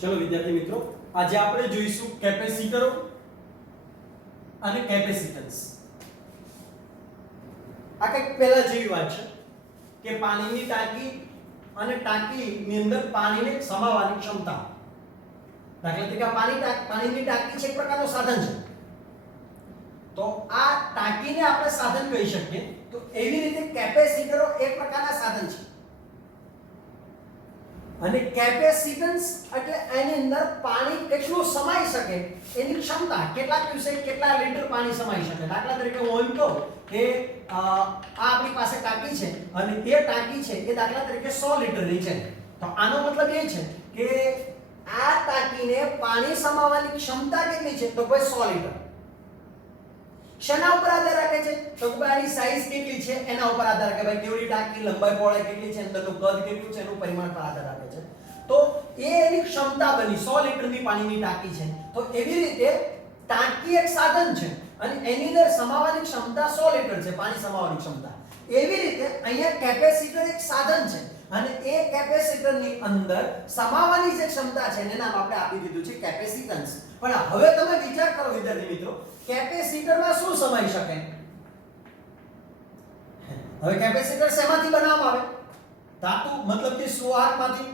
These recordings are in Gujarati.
ચલો વિદ્યાર્થી મિત્રો, આજે આપણે જોઈશું કેપેસિટરો અને કેપેસિટન્સ. આ કંઈક પહેલા જેવી વાત છે કે પાણીની ટાંકી અને ટાંકીની અંદર પાણીને સમાવવાની ક્ષમતા. દાખલા તરીકે પાણીની ટાંકી છે એક પ્રકારનું સાધન છે, તો આ ટાંકીને આપણે સાધન કહી શકીએ. તો એવી રીતે કેપેસિટરો એક પ્રકારના સાધન છે અને કેપેસિટન્સ એટલે એની અંદર પાણી કેટલું સમાઈ શકે એની ક્ષમતા, કેટલા ક્યુસેક કેટલા લીટર પાણી સમાઈ શકે. દાખલા તરીકે હું એમ કહું કે આ આપણી પાસે ટાંકી છે અને એ ટાંકી છે એ દાખલા તરીકે 100 લીટરની છે. તો આનો મતલબ એ છે કે આ ટાંકીને પાણી સમાવવાની ક્ષમતા કેટલી છે? તો ભાઈ 100 લીટર. શેના ઉપર આધાર રાખે છે? તો કે આની સાઈઝ કેટલી છે એના ઉપર આધાર રાખે. ભાઈ કેવડી ટાંકી, લંબાઈ પહોળાઈ કેટલી છે, અંદરનું કદ કેટલું છે એનું પરિમાણ પર આધાર રાખે છે. તો એ એની ક્ષમતા બની 100 લીટરની પાણીની ટાંકી છે. તો એવી રીતે ટાંકી એક સાધન છે અને એની અંદર સમાવવાની ક્ષમતા 100 લીટર છે, પાણી સમાવવાની ક્ષમતા. એવી રીતે અહીંયા કેપેસિટર એક સાધન છે અને એ કેપેસિટરની અંદર સમાવવાની જે ક્ષમતા છે એને નામ આપણે આપી દીધું છે કેપેસિટન્સ. પણ હવે તમે વિચાર કરો વિદ્યાર્થી મિત્રો, કેપેસિટરમાં શું સમાઈ શકે? હવે કેપેસિટર શેમાંથી બનાવવામાં આવે? ધાતુ મતલબ કે સુવાહકમાંથી.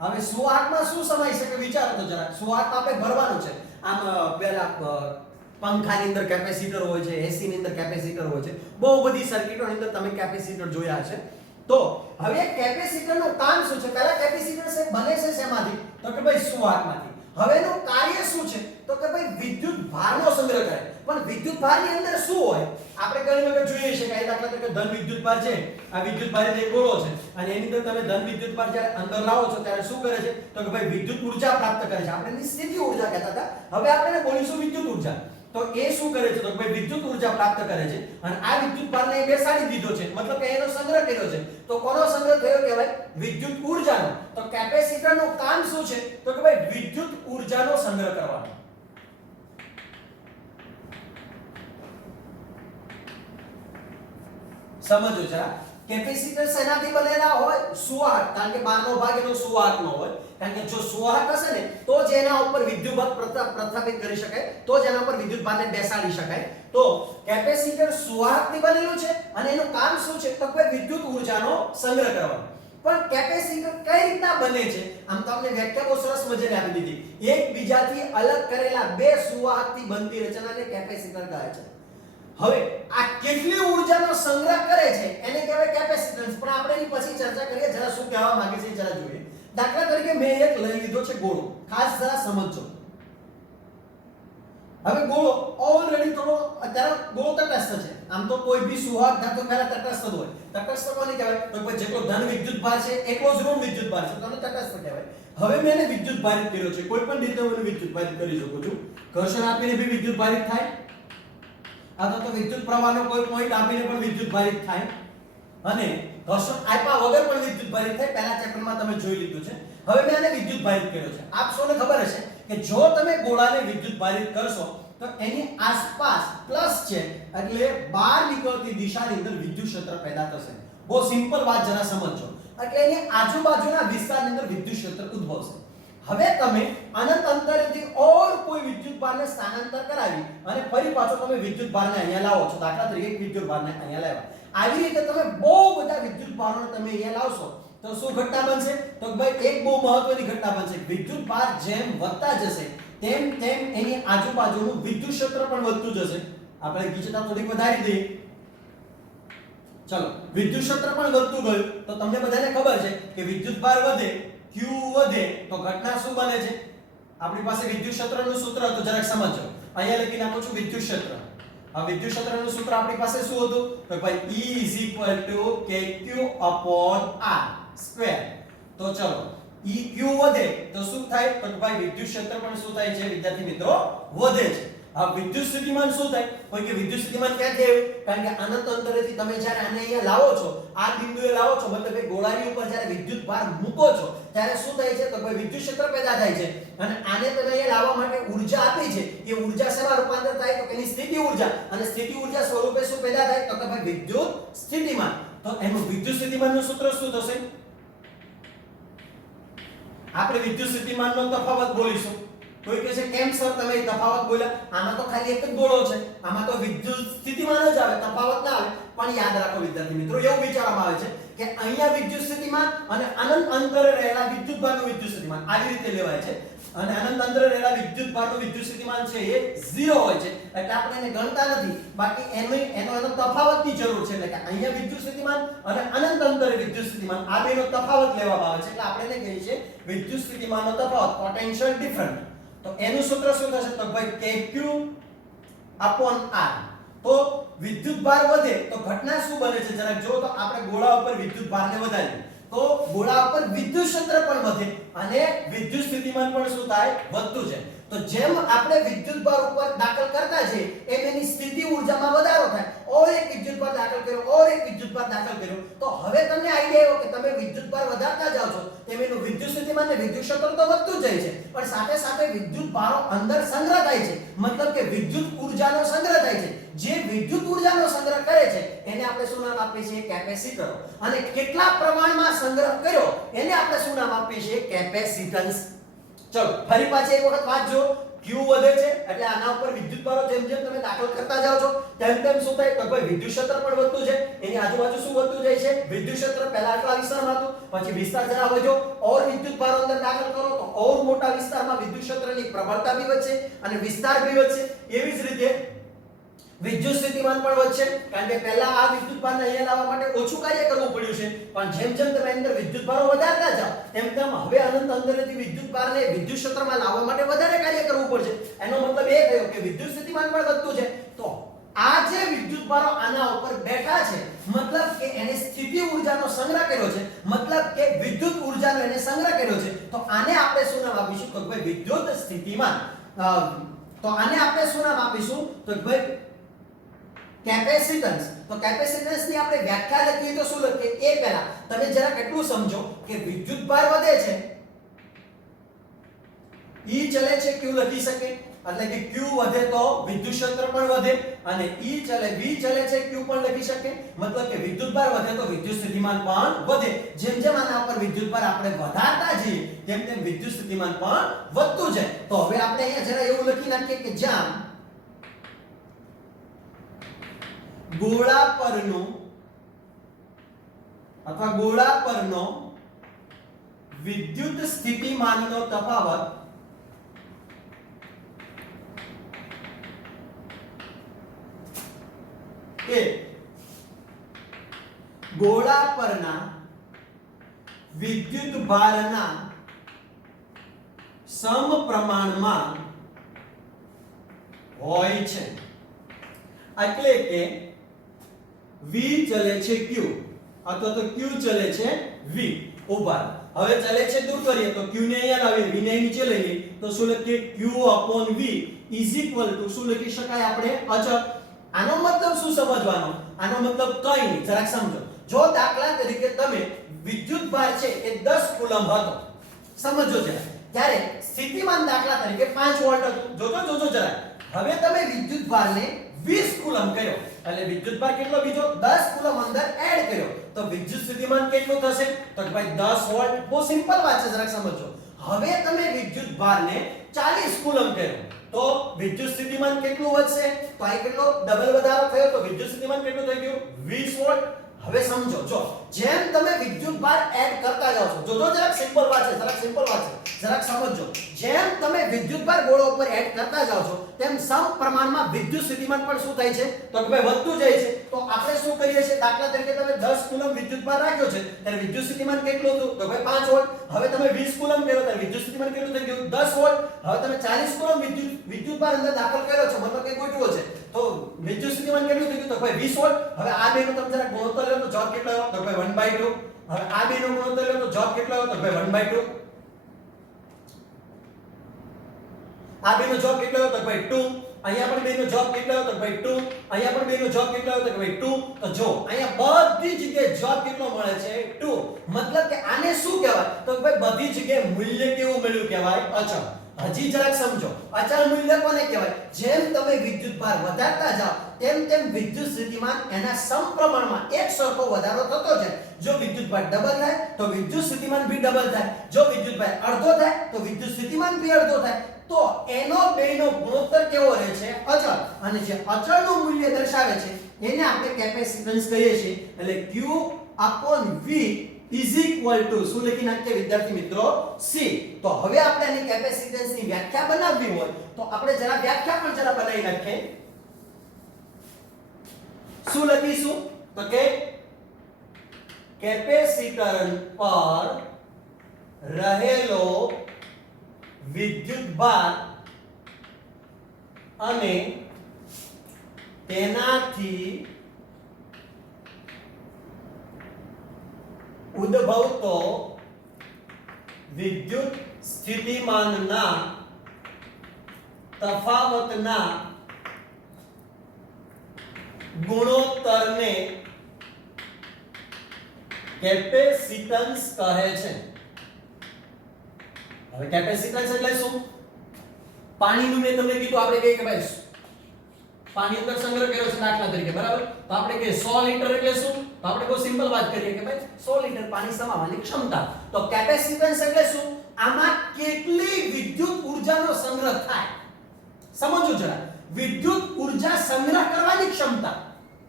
હવે સુવાહકમાં શું સમાઈ શકે વિચારો તો જરા. સુવાહકમાં આપણે ભરવાનું છે. આમ પેલા પંખાની અંદર કેપેસિટર હોય છે, એસી ની અંદર કેપેસિટર હોય છે, બહુ બધી સર્કિટોની અંદર તમે કેપેસિટર જોયા છે. તો હવે કેપેસિટરનું કામ શું છે? પહેલા કેપેસિટર બને છે શેમાંથી? તો કે ભાઈ સુવાહકમાંથી. હવે એનું કાર્ય શું છે? તો કે ભાઈ વિદ્યુત ભારનો સંગ્રહ કરે. પણ વિદ્યુત ભારની અંદર શું હોય? આપણે ઘણી વખત જોઈએ છે કે દાખલા તરીકે ધન વિદ્યુત ભાર છે, આ વિદ્યુત ભાર એક ગોળો છે અને એની અંદર તમે ધન વિદ્યુત ભાર જ્યારે અંદર લાવો છો ત્યારે શું કરે છે? તો કે ભાઈ વિદ્યુત ઊર્જા પ્રાપ્ત કરે છે. આપણે એની સ્થિતિ ઊર્જા કહેતા હતા, હવે આપણે બોલીશું વિદ્યુત ઊર્જા. તો એ શું કરે છે? તો ભાઈ વિદ્યુત ઊર્જા પ્રાપ્ત કરે છે અને આ વિદ્યુત ભારને બેસાડી દીધો છે, મતલબ કે એનો સંગ્રહ કર્યો છે. તો કોનો સંગ્રહ થયો કહેવાય? વિદ્યુત ઊર્જાનો. તો કેપેસિટરનું કામ શું છે? તો કે ભાઈ વિદ્યુત ઊર્જાનો સંગ્રહ કરવાનો. સમજો જરા. કેપેસિટર શેનાથી બનેલા હોય? સુવાહક. કારણ કે બહારનો ભાગ એનો સુવાહકનો હોય. કારણ કે જો સુવાહક હશે ને તો જ એના ઉપર વિદ્યુતભાર પ્રસ્થાપિત કરી શકાય, તો જ એના ઉપર વિદ્યુતભારને બેસાડી શકાય. તો કેપેસિટર સુવાહકથી બનેલું છે અને એનું કામ શું છે? તો કે વિદ્યુત ઊર્જાનો સંગ્રહ કરવાનો. પણ કેપેસિટર કઈ રીતના બને છે? આમ તો આપણે વ્યાખ્યા બહુ સરસ મજાની આપી દીધી. એકબીજાથી અલગ કરેલા બે સુવાહકથી બનતી રચનાને કેપેસિટર કહે છે. હવે આ કેટલી ઊર્જાનો સંગ્રહ કરે છે એને કહેવાય કેપેસિટન્સ. પણ આપણે એની પછી ચર્ચા કરીએ. જરા શું કહેવા માંગે છે જરા જોઈએ. દાખલા તરીકે મેં એક લઈ લીધો છે ગોળો. ખાસ જરા સમજજો. હવે ગોળો ઓલરેડી થોડો અત્યારે ગોળો તટસ્થ છે. આમ તો કોઈ બી સુવાહક ધાતુ પહેલા તટસ્થ હોય. તટસ્થ કોને કહેવાય? તો કોઈ જેટલો ધન વિદ્યુત ભાર છે એટલો જ ઋણ વિદ્યુત ભાર છે, તો એને તટસ્થ કહેવાય. હવે મેં એને વિદ્યુત ભારિત કર્યો છે. કોઈ પણ રીતે હું એને વિદ્યુત ભારિત કરી શકું છું. ઘર્ષણ આપીને બી વિદ્યુત ભારિત થાય, અથવા તો વિદ્યુત પ્રવાહનો કોઈ પોઈન્ટ આપીને પણ વિદ્યુત ભારિત થાય અને ઘર્ષણ આપ્યા વગર પણ વિદ્યુત ભારિત થાય. પહેલા ચેપ્ટરમાં તમે જોઈ લીધું છે. હવે મેં આને વિદ્યુત ભારિત કર્યો છે. આપ સૌને ખબર હશે કે જો તમે ગોળાને વિદ્યુત ભારિત કરશો તો એની આસપાસ પ્લસ છે એટલે બહાર નીકળતી દિશાની અંદર વિદ્યુત ક્ષેત્ર પેદા થશે. બહુ સિમ્પલ વાત જરા સમજો. એટલે એની આજુબાજુના વિસ્તારની અંદર વિદ્યુત ક્ષેત્ર ઉદ્ભવશે. હવે તમે અનંત અંતરેથી ઓર કોઈ વિદ્યુત ભારને સ્થાનાંતર કરાવી અને ફરી પાછો તમે વિદ્યુત ભારને અહીંયા લાવો છો. દાખલા તરીકે એક વિદ્યુત ભારને અહીંયા લાવ્યા. આવી રીતે તમે બહુ બધા વિદ્યુત ભારોને તમે અહીંયા લાવશો તો શું ઘટના બનશે? તો ભાઈ એક બહુ મહત્વની ઘટના બનશે. વિદ્યુત ભાર જેમ વધતા જશે તેમ તેમ એની આજુબાજુનું વિદ્યુત ક્ષેત્ર પણ વધતું જશે. આપણે ગીચતા થોડીક વધારી દઈએ. ચલો, વિદ્યુત ક્ષેત્ર પણ વધતું ગયું તો તમને બધાને ખબર છે કે વિદ્યુત ભાર વધે, Q વધે તો ઘટના શું બને છે? આપણી પાસે વિદ્યુત ક્ષેત્રનું સૂત્ર હતું, જરાક સમજો. અહીંયા લખી નાખું છું વિદ્યુત ક્ષેત્ર. આ વિદ્યુત ક્ષેત્રનું સૂત્ર આપણી પાસે શું હતું? તો ભાઈ E = kq/r². તો ચલો, EQ વધે તો શું થાય? તો ભાઈ વિદ્યુત ક્ષેત્ર પણ શું થાય છે વિદ્યાર્થી મિત્રો? વધે છે. આ વિદ્યુત સ્થિતિમાન શું થાય? કોઈ કે વિદ્યુત સ્થિતિમાન ક્યાંથી આવ્યું? કારણ કે અનંત અંતરેથી તમે જ્યારે આને અહીંયા લાવો છો, આ બિંદુએ લાવો છો, મતલબ કે ગોળાની ઉપર જ્યારે વિદ્યુત ભાર મૂકો છો ત્યારે શું થાય છે? તો ભાઈ વિદ્યુત ક્ષેત્ર પેદા થાય છે અને આને તમે અહીંયા લાવવા માટે ઊર્જા આપી છે. એ ઊર્જા શેમાં રૂપાંતર થાય? તો એની સ્થિતિ ઊર્જા. અને સ્થિતિ ઊર્જા સ્વરૂપે શું પેદા થાય? તો ભાઈ વિદ્યુત સ્થિતિમાન. તો એનું વિદ્યુત સ્થિતિમાનનું સૂત્ર શું થશે? આપણે વિદ્યુત સ્થિતિમાનનો તફાવત બોલીશું. કોઈ કહે છે કેમ સર તમે એ તફાવત બોલ્યા? આમાં તો ખાલી એક જ ગોળો છે, આમાં તો વિદ્યુત સ્થિતિમાન જ આવે, તફાવત ના આવે. પણ યાદ રાખો વિદ્યાર્થી મિત્રો, એવું વિચારવામાં આવે છે કે અહીંયા વિદ્યુત સ્થિતિમાન અને અનંત અંતરે રહેલા વિદ્યુતભારનું વિદ્યુત સ્થિતિમાન આવી રીતે લેવાય છે, અને અનંત અંતરે રહેલા વિદ્યુતભારનું વિદ્યુત સ્થિતિમાન છે એ 0 હોય છે, એટલે આપણે એને ગણતા નથી. બાકી એનો તફાવતની જરૂર છે, એટલે કે અહીંયા વિદ્યુત સ્થિતિમાન અને અનંત અંતરે વિદ્યુત સ્થિતિમાન આ બેનો તફાવત લેવામાં આવે છે, એટલે આપણે એને કહીએ છીએ વિદ્યુત સ્થિતિમાનનો તફાવત, પોટેન્શિયલ ડિફરન્સ. તો એનું સૂત્ર શું થશે? તો ભાઈ kq r. તો વિદ્યુતભાર વધે તો ઘટના શું બને છે જરાક જો. તો આપણે ગોળા ઉપર વિદ્યુતભારને વધારીએ તો ગોળા ઉપર વિદ્યુત ક્ષેત્ર પણ વધે અને વિદ્યુત સ્થિતિમાન પણ શું થાય? વધતું જાય. તો જેમ આપણે વિદ્યુતભાર ઉપર દાખલ કરતા જઈએ એમ એની સ્થિતિ ઊર્જામાં વધારો થાય. ઓર એક વિદ્યુતભાર દાખલ કર્યો, ઓર એક વિદ્યુતભાર દાખલ કર્યો, તો હવે તમને આઈડિયા આવ્યો કે તમે વિદ્યુતભાર વધારતા જાવ છો તેમ એનું વિદ્યુત સ્થિતિમાન ને વિદ્યુત ક્ષેત્ર તો વધતું જાય છે, પણ સાથે સાથે વિદ્યુતભારો અંદર સંગ્રહ થાય છે, મતલબ કે વિદ્યુત ઊર્જાનો સંગ્રહ થાય છે. જે વિદ્યુત ઊર્જાનો સંગ્રહ કરે છે એને આપણે શું નામ આપીએ છીએ? કેપેસિટર. અને કેટલા પ્રમાણમાં સંગ્રહ કર્યો એને આપણે શું નામ આપીએ છીએ? કેપેસિટન્સ. ચલો ફરી પાછી એક વખત વાંચજો. Q વધે છે એટલે આના ઉપર વિદ્યુતભારો જેમ જેમ તમે દાખલ કરતા જાવ છો તેમ તેમ શું થાય? તો ભાઈ વિદ્યુત ક્ષેત્ર પણ વધતું છે, એની આજુબાજુ શું વધતું જાય છે? વિદ્યુત ક્ષેત્ર. પહેલા આટલા વિસ્તારમાં હતું, પછી વિસ્તાર જરા વધ્યો, ઓર વિદ્યુતભારો અંદર દાખલ કરો તો ઓર મોટા વિસ્તારમાં વિદ્યુત ક્ષેત્રની પ્રબળતા બી વધશે અને વિસ્તાર બી વધશે. એવી જ રીતે વિદ્યુત સ્થિતિમાન પણ વધશે, કારણ કે પહેલા આ વિદ્યુતભારને અહીંયા લાવવા માટે ઓછું કાર્ય કરવું પડ્યું છે, પણ જેમ જેમ તમે અંદર વિદ્યુતભારો વધારતા જાવ તેમ તેમ હવે અનંત અંતરેથી વિદ્યુતભારને વિદ્યુત ક્ષેત્રમાં લાવવા માટે વધારે કાર્ય કરવું પડશે. એનો મતલબ એ થયો કે વિદ્યુત સ્થિતિમાન પણ વધતું છે. તો આ જે વિદ્યુતભારો આના ઉપર બેઠા છે, મતલબ કે એને સ્થિતિ ઊર્જાનો સંગ્રહ કર્યો છે, મતલબ કે વિદ્યુત ઊર્જાનો એને સંગ્રહ કર્યો છે. તો આને આપણે શું નામ આપીશું? તો ભાઈ વિદ્યુત સ્થિતિમાન. તો આને આપણે શું નામ આપીશું? તો ભાઈ કેપેસિટન્સ. તો કેપેસિટન્સ ની આપણે વ્યાખ્યા લખીએ તો શું લખીએ? એ પહેલા તમે જરા કેટલું સમજો કે વિદ્યુતભાર વધે છે, E ચલે છે Q લખી શકે, એટલે કે Q વધે તો વિદ્યુત ક્ષેત્ર પણ વધે, અને V ચલે છે Q પણ લખી શકે, મતલબ કે વિદ્યુતભાર વધે તો વિદ્યુત સ્થિતિમાન પણ વધે. જેમ જેમ આના ઉપર વિદ્યુતભાર આપણે વધારતા જઈએ તેમ તેમ વિદ્યુત સ્થિતિમાન પણ વધતું જાય. તો હવે આપણે અહીંયા જરા એવું લખી નાખીએ કે જ્યાં ગોળા પરનો વિદ્યુત સ્થિતિમાનનો તફાવત એ ગોળા પરના વિદ્યુતભારના સમપ્રમાણમાં હોય છે. એટલે કે V ચલે છે Q અથવા તો Q ચલે છે V. ઉભા હવે ચલે છે દૂર કરીએ તો Q ને અહીંયા લાવીએ, V ને નીચે લઈએ તો શું લખીએ? Q / V શું લખી શકાય આપણે? અચળ. આનો મતલબ શું સમજવાનો? આનો મતલબ કંઈ નહીં, જરાક સમજો. જો દાખલા તરીકે તમે વિદ્યુતભાર છે એ 10 કુલમ હતો, સમજો જરા, ત્યારે સ્થિતિમાન દાખલા તરીકે 5 વોલ્ટ હતું. જોજો જરા. હવે તમે વિદ્યુતભારને 20 કુલમ કર્યો, એટલે વિદ્યુતભાર કેટલો બીજો 10 કુલમ અંદર એડ કર્યો, તો વિદ્યુત સ્થિતિમાન કેટલું થશે? તો ભાઈ 10 વોલ્ટ. બહુ સિમ્પલ વાત છે, જરાક સમજો. હવે તમે વિદ્યુતભારને 40 કુલમ કર્યો તો વિદ્યુત સ્થિતિમાન કેટલું વધશે? તો આ કેટલો ડબલ વધારો થયો, તો વિદ્યુત સ્થિતિમાન કેટલું થઈ ગયું? 20 વોલ્ટ. હવે સમજો, જો જેમ તમે વિદ્યુતભાર એડ કરતા જાવ છો, જરાક સિમ્પલ વાત છે, જરાક સમજો. જેમ તમે વિદ્યુતભાર ગોળો ઉપર એડ કરતા જાવ છો તેમ સમપ્રમાણમાં વિદ્યુત સ્થિતિમાન પણ શું થાય છે? તો કે ભાઈ વધતું જાય છે. તો આપણે શું કરીએ છીએ? દાખલા તરીકે તમે 10 કુલમ વિદ્યુતભાર રાખ્યો છે ત્યારે વિદ્યુત સ્થિતિમાન કેટલું હતું? તો ભાઈ 5 વોલ્ટ. હવે તમે 20 કુલમ કર્યો ત્યારે વિદ્યુત સ્થિતિમાન કેટલું થઈ ગયું? 10 વોલ્ટ. હવે તમે 40 કુલમ વિદ્યુતભાર અંદર દાખલ કર્યો છે, મતલબ કે ગોઠવો છે, તો વિદ્યુત સ્થિતિમાન કેટલું થઈ ગયું? તો ભાઈ 20 વોલ્ટ. હવે આ બેનો તમે જરા ગુણોત્તર લો તો જવાબ કેટલો આવ્યો? તો ભાઈ 1/2. હવે આ બેનો ગુણોત્તર લો તો જવાબ કેટલો આવ્યો? તો ભાઈ 1/2. આ બેનો જવાબ કેટલો આવ્યો? તો ભાઈ 2. અહીંયા પણ બેનો જવાબ કેટલો આવ્યો તો ભાઈ 2, અહીંયા પણ બેનો જવાબ કેટલો આવ્યો તો ભાઈ 2. તો જો અહીંયા બધી જગ્યાએ જવાબ કેટલો મળે છે 2. મતલબ કે આને શું કહેવાય તો ભાઈ બધી જગ્યાએ મૂલ્ય કેવું મળ્યું કહેવાય અચળ. હજી જરાક સમજો, અચળ મૂલ્ય કોને કહેવાય? જેમ તમે વિદ્યુતભાર વધારતા જાઓ તેમ તેમ વિદ્યુત સ્થિતિમાન એના સમપ્રમાણમાં એક સરખો વધારો થતો જાય. જો વિદ્યુતભાર ડબલ થાય તો વિદ્યુત સ્થિતિમાન ભી ડબલ થાય. જો વિદ્યુતભાર અડધો થાય તો વિદ્યુત સ્થિતિમાન ભી અડધો થાય. તો એનો બેનો ગુણોત્તર કેવો રહે છે? અચળ. અને જે અચળનું મૂલ્ય દર્શાવે છે એને આપણે કેપેસિટન્સ કહીએ છીએ. એટલે Q/V ઇઝ ઇક્વલ ટુ શું લખી નાખીએ વિદ્યાર્થી મિત્રો? C. તો હવે આપણે આની કેપેસિટન્સની વ્યાખ્યા બનાવવી હોય તો આપણે જરા વ્યાખ્યા પણ જરા બનાવી નાખીએ. શું લખીશું તો કે કેપેસિટર પર રહેલો વિદ્યુતભાર અને તેનાથી ઉદ્ભવતો વિદ્યુત સ્થિતિમાનના તફાવતના ગુણોત્તરને કેપેસિટન્સ કહે છે. હવે કેપેસિટન્સ એટલે શું? પાણીનું મેં તમને કીધું આપણે કહીએ કે ભાઈ પાણી અંદર સંગ્રહ કર્યો છે દાખલા તરીકે, બરાબર? તો આપણે કહીએ 100 લિટર એટલે શું? તો આપણે બહુ સિમ્પલ વાત કરીએ કે ભાઈ 100 લિટર પાણી સમાવવાની ક્ષમતા. તો કેપેસિટન્સ એટલે શું? આમાં કેટલી વિદ્યુત ઊર્જાનો સંગ્રહ થાય. સમજો જરા, વિદ્યુત ઊર્જા સંગ્રહ કરવાની ક્ષમતા.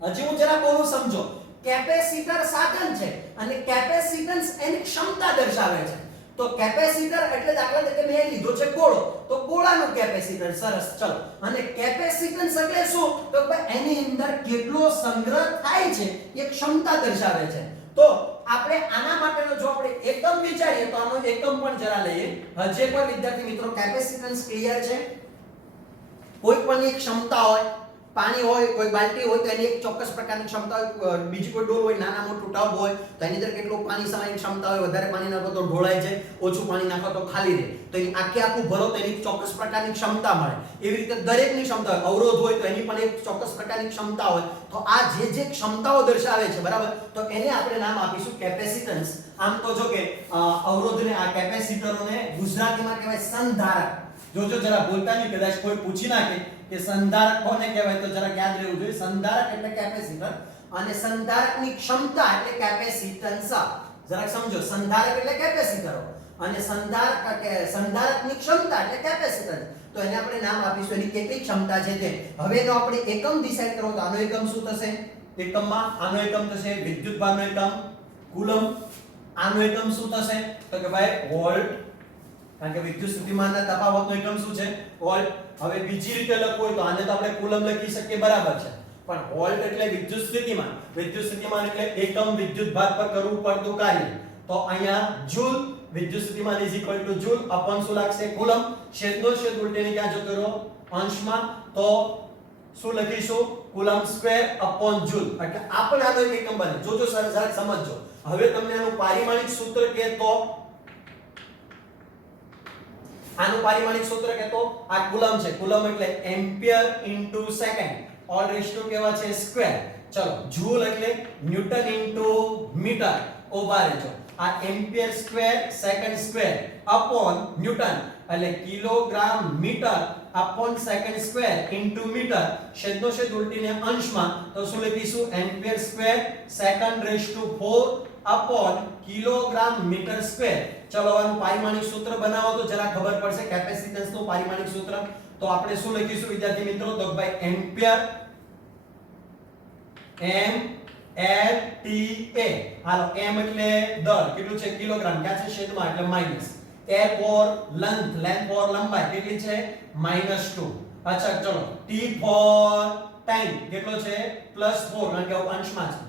હજી હું જરા બોલું સમજો. કેપેસિટર સાધન છે અને કેપેસિટન્સ એની ક્ષમતા દર્શાવે છે. તો કેપેસિટર એટલે દાખલા તરીકે મેં લીધો છે ગોળો, તો ગોળાનું કેપેસિટર. સરસ, ચલો. અને કેપેસિટન્સ એટલે શું? તો ભાઈ એની અંદર કેટલો સંગ્રહ થાય છે એ ક્ષમતા દર્શાવે છે. તો આપણે આના માટેનો જો આપણે એકમ વિચારીએ તો આનો એકમ પણ જરા લઈએ. હજે પણ વિદ્યાર્થી મિત્રો કેપેસિટન્સ ક્લિયર છે? કોઈ પણ એક ક્ષમતા હોય, પાણી હોય, કોઈ બાલટી હોય તો એની એક ચોક્કસ પ્રકારની ક્ષમતા હોય, બીજી કોઈ ડોલ હોય, નાના મોટું ટબ હોય તો એની અંદર કેટલું પાણી સમાવવાની ક્ષમતા હોય. વધારે પાણી નાખો તો ઢોળાઈ જાય, ઓછું પાણી નાખો તો ખાલી રહે. તો એની આખું ભરો તો એની ચોક્કસ પ્રકારની ક્ષમતા મળે. એવી રીતે દરેકની ક્ષમતા હોય. અવરોધ હોય તો એની પણ એક ચોક્કસ પ્રકારની ક્ષમતા હોય. તો આ જે ક્ષમતાઓ દર્શાવે છે, બરાબર, તો એને આપણે નામ આપીશું કેપેસિટન્સ. આમ તો જો કે અવરોધને, આ કેપેસિટરોને ગુજરાતીમાં કહેવાય સંધારક. જોજો જરા બોલતા નહીં, કદાચ કોઈ પૂછી નાખે કે સંધારક કોને કહેવાય તો જરા યાદ રહેવું જોઈએ. સંધારક એટલે કેપેસિટર અને સંધારકની ક્ષમતા એટલે કેપેસિટન્સ. જરા સમજો, સંધારક એટલે કેપેસિટરો અને સંધારકની ક્ષમતા એટલે કેપેસિટન્સ. તો એને આપણે નામ આપીશું એની કેટલી ક્ષમતા છે તે. હવે એનો આપણે એકમ ડિસાઈડ કરો તો આનો એકમ શું થશે? એકમમાં આનો એકમ થશે વિદ્યુતભારનો એકમ કુલમ. આનો એકમ શું થશે તો કે ભાઈ વોલ્ટ, કારણ કે વિદ્યુત સ્થિતિમાનના તફાવતનો એકમ શું છે? વોલ્ટ. હવે બીજી રીતે લખવું હોય તો આને તો આપણે કુલમ લખી શકીએ, બરાબર છે, પણ વોલ્ટ એટલે વિદ્યુત સ્થિતિમાન. વિદ્યુત સ્થિતિમાન એટલે એકમ વિદ્યુતભાર પર કરવું પડતું કાર્ય. તો અહીંયા જૂલ, વિદ્યુત સ્થિતિમાન is equal to joule upon શું લાગશે? કુલમ. છેદનો છેદ ઉલટીને ક્યાં જતો રહ્યો? અંશમાં. તો શું લખીશું? Coulomb square upon joule. એટલે આ પણ આનો એક એકમ બને. જોજો સર, જરા સમજજો. હવે તમને આનું પારિમાણિક સૂત્ર કે તો આનું પારિમાણિક સૂત્ર કે તો આ કુલમ છે. કુલમ એટલે ampere into second whole raise to કેવા છે? સ્ક્વેર. ચલો, જૂલ એટલે ન્યૂટન ઇન્ટુ મીટર. ઉભા રહેજો. આ ampere square second square upon newton એટલે kilogram metre upon second square into metre. છેદનો છેદ ઉલટીને અંશમાં. તો શું લખીશું? Ampere square second raise to 4 upon kilogram metre square. ચલો, આનું પારિમાણિક સૂત્ર બનાવો તો જરા ખબર પડશે કેપેસિટન્સનું પારિમાણિક સૂત્ર. તો આપણે શું લખીશું વિદ્યાર્થી મિત્રો? તો ભાઈ ampere M A T A. Hello, m એટલે દર, કેટલું છે? કિલોગ્રામ. ક્યાં છે? છેદમાં એટલે minus. A for length, length for લંબાઈ કેટલી છે? -2. અચ્છા, ચલો. T ફોર ટાઈમ કેટલો છે? +4, કારણ કે અંશમાં છે.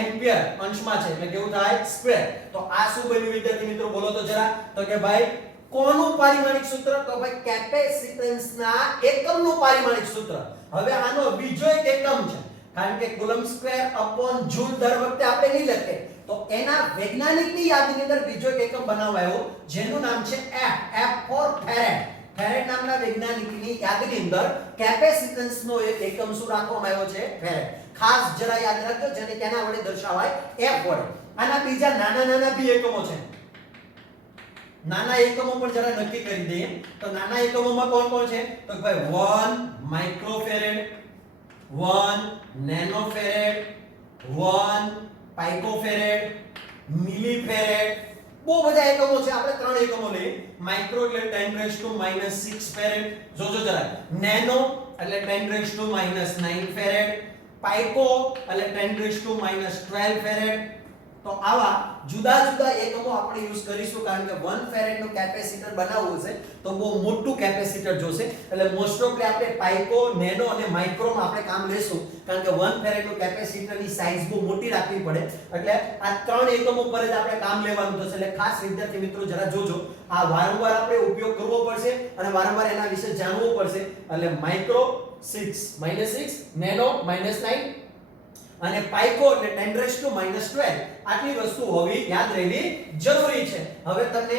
એમ્પિયર અંશમાં છે એટલે કેવું થાય? સ્ક્વેર. તો આ શું બન્યું વિદ્યાર્થી મિત્રો? બોલો તો જરા. તો કે ભાઈ કોનું પારિમાણિક સૂત્ર? તો ભાઈ કેપેસિટન્સના એકમનું પારિમાણિક સૂત્ર. હવે આનો બીજો એક એકમ છે, કારણ કે કુલમ સ્ક્વેર અપોન જૂલ દર વખતે આપણે નહીં લખીએ, તો એના વૈજ્ઞાનિકની યાદની અંદર બીજો એક એકમ બનાવાયો જેનું નામ છે F. F for farad. Farad નામના વૈજ્ઞાનિકની યાદની અંદર કેપેસિટન્સનો એક એકમ શું રાખવામાં આવ્યો છે? ફેરેડ. ખાસ જરા યાદ રાખજો, જેને કેના વડે દર્શાવાય? F વડે. આના બીજા નાના નાના બી એકમો છે. નાના એકમો પણ જરા નક્કી કરી દઈએ. તો નાના એકમોમાં કોણ કોણ છે? તો ભાઈ 1 માઇક્રોફેરેડ, 1 નેનોફેરેડ, 1 પાઇકોફેરેડ, મિલીફેરેડ, બહુ બધા એકમો છે. આપણે ત્રણ એકમો લઈએ. માઇક્રો એટલે 10⁻⁻6 ફેરેડ, જોજો જરા. નેનો એટલે 10⁻⁹ ફેરેડ, પાઇકો એટલે 10⁻12 ફેરેડ. તો આવા જુદા જુદા એકમો આપણે યુઝ કરીશું, કારણ કે 1 ફેરેડ નું કેપેસિટર બનાવવું છે તો બહુ મોટું કેપેસિટર જોશે. એટલે મોસ્ટ ઓફલી આપણે પાઇકો, નેનો અને માઇક્રો માં આપણે કામ લેશું, કારણ કે 1 ફેરેડ નું કેપેસિટરની સાઈઝ બહુ મોટી રાખવી પડે. એટલે આ ત્રણ એકમો પર જ આપણે કામ લેવાનું થશે. એટલે ખાસ વિદ્યાર્થી મિત્રો જરા જોજો, આ વારંવાર આપણે ઉપયોગ કરવો પડશે અને વારંવાર એના વિશે જાણવું પડશે. એટલે માઇક્રો 6 -6, નેનો -9 અને પાઇકો એટલે 10⁻12. આટલી વસ્તુ હોવી યાદ રહેવી જરૂરી છે. હવે તમને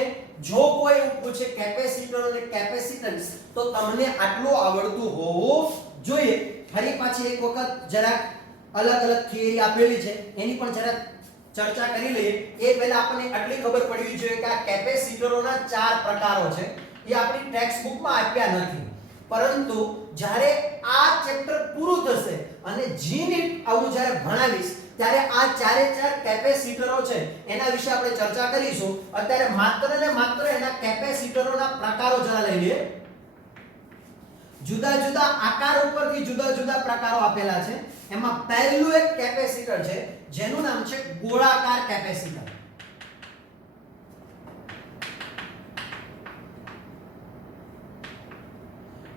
જો કોઈ એવું પૂછે કેપેસિટર અને કેપેસિટન્સ, તો તમને આટલું આવડતું હોવું જોઈએ. ફરી પાછી એક વખત જરાક અલગ અલગ થિયરી આપેલી છે, એની પણ જરાક ચર્ચા કરી લઈએ. એ પહેલા આપણને આટલી ખબર પડવી જોઈએ કે આ કેપેસિટરોના 4 પ્રકારો છે. એ આપણી ટેક્સ્ટ બુકમાં આપ્યા નથી, પરંતુ જ્યારે આ ચેપ્ટર પૂરું થશે અને જીનિટ આવું જ્યારે ભણાવીશ, ત્યારે આ ચારે ચાર કેપેસિટરો છે એના વિશે આપણે ચર્ચા કરીશું. અત્યારે માત્ર ને માત્ર એના કેપેસિટરોના પ્રકારો જરા લઈ લઈએ. જુદા જુદા આકાર ઉપરથી જુદા જુદા પ્રકારો આપેલા છે. એમાં પહેલું એક કેપેસિટર છે જેનું નામ છે ગોળાકાર કેપેસિટર.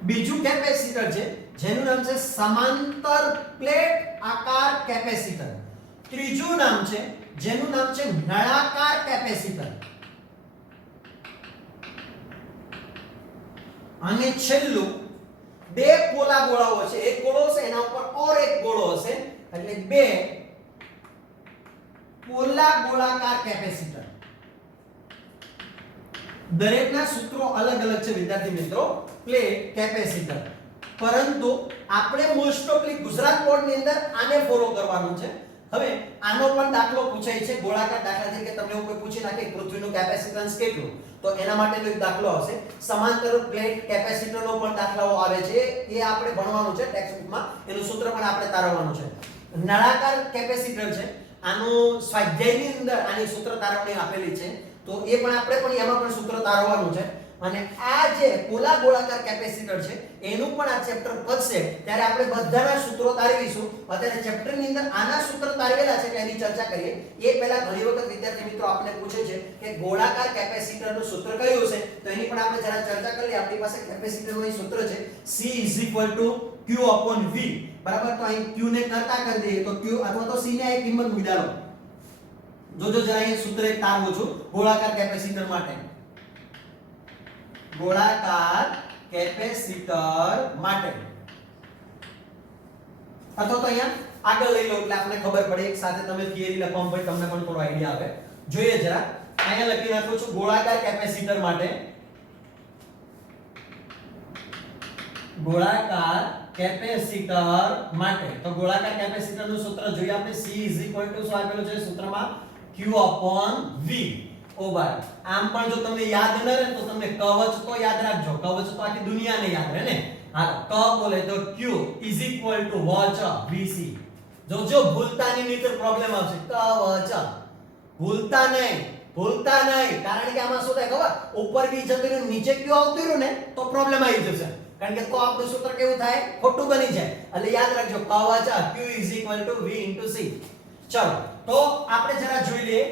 બીજું કેપેસિટર છે જેનું નામ છે સમાંતર પ્લેટ આકાર કેપેસિટર. ત્રીજું નામ છે જેનું નામ છે નળાકાર કેપેસિટર. અને છેલ્લું બે પોલા ગોળાઓ છે, એક ગોળો છે એના ઉપર ઓર એક ગોળો હશે, એટલે બે પોલા ગોળાકાર કેપેસિટર. દરેકના સૂત્રો અલગ અલગ છે વિદ્યાર્થી મિત્રો, પ્લેટ કેપેસિટર. પરંતુ આપણે મોસ્ટ ઓફલી ગુજરાત બોર્ડ ની અંદર આને ફોલો કરવાનું છે. હવે આનો પણ દાખલો પૂછાય છે, ગોળાકાર દાખલા તરીકે તમને એવું કોઈ પૂછી નાખે પૃથ્વીનું કેપેસિટન્સ કેટલું, તો એના માટેનો એક દાખલો આવશે. સમાંતર પ્લેટ કેપેસિટરનો પણ દાખલાઓ આવે છે, એ આપણે ભણવાનું છે ટેક્સ્ટ બુકમાં, એનું સૂત્ર પણ આપણે તારવવાનું છે. નળાકાર કેપેસિટર છે, આનું સ્વાધ્યાયની અંદર આની સૂત્ર તારવણી આપેલી છે, તો એ પણ આપણે પણ એમાં પણ સૂત્ર તારવવાનું છે. અને આ જે પોલા ગોળાકાર કેપેસિટર છે એનું પણ આ ચેપ્ટર પતશે ત્યારે આપણે બધાના સૂત્રો તારવીશું. અત્યારે ચેપ્ટરની અંદર આના સૂત્ર તારવેલા છે એટલે એની ચર્ચા કરીએ. એ પહેલા ઘણી વખત વિદ્યાર્થી મિત્રો આપણને પૂછે છે કે ગોળાકાર કેપેસિટરનું સૂત્ર કયું છે, તો એની પણ આપણે જરા ચર્ચા કરી લઈએ. આપણી પાસે કેપેસિટરનું સૂત્ર છે C = Q/V, બરાબર. તો અહીં Q ને કરતા કરી દઈએ તો Q અથવા તો C ને એક કિંમત મૂકી દો. જોજો જરા અહીં સૂત્ર એક તારવું છું ગોળાકાર કેપેસિટર માટે. ગોળાકાર કેપેસિટર માટે અથવા તો અહીંયા આગળ લઈ લો એટલે આપણને ખબર પડે, એક સાથે તમે થિયરી લખવામાં પછી તમને પણ થોડો આઈડિયા આવે. જોઈએ જરા, અહીંયા લખી નાખું છું ગોળાકાર કેપેસિટર માટે. ગોળાકાર કેપેસિટર માટે તો ગોળાકાર કેપેસિટરનું સૂત્ર જોઈએ આપણે. C = શું આપેલું છે સૂત્રમાં? Q/V. ઓ ભાઈ, આમ પણ જો તમને યાદ ન રહે તો તમને કવચ તો યાદ રાખજો. કવચ તો આખી દુનિયાને યાદ રહે ને. હા, ક બોલે તો Q = VC. જો ભૂલતાની નીચે પ્રોબ્લેમ આવશે. કવચ ભૂલતા નહીં, કારણ કે આમાં શું થાય ખબર? ઉપર V જતું રહ્યું, નીચે Q આવતું રહ્યું ને તો પ્રોબ્લેમ આવી જશે. કારણ કે તો આપણું સૂત્ર કેવું થાય? ખોટું બની જાય. એટલે યાદ રાખજો કવચ Q = V * C. ચલો તો આપણે જરા જોઈ લઈએ.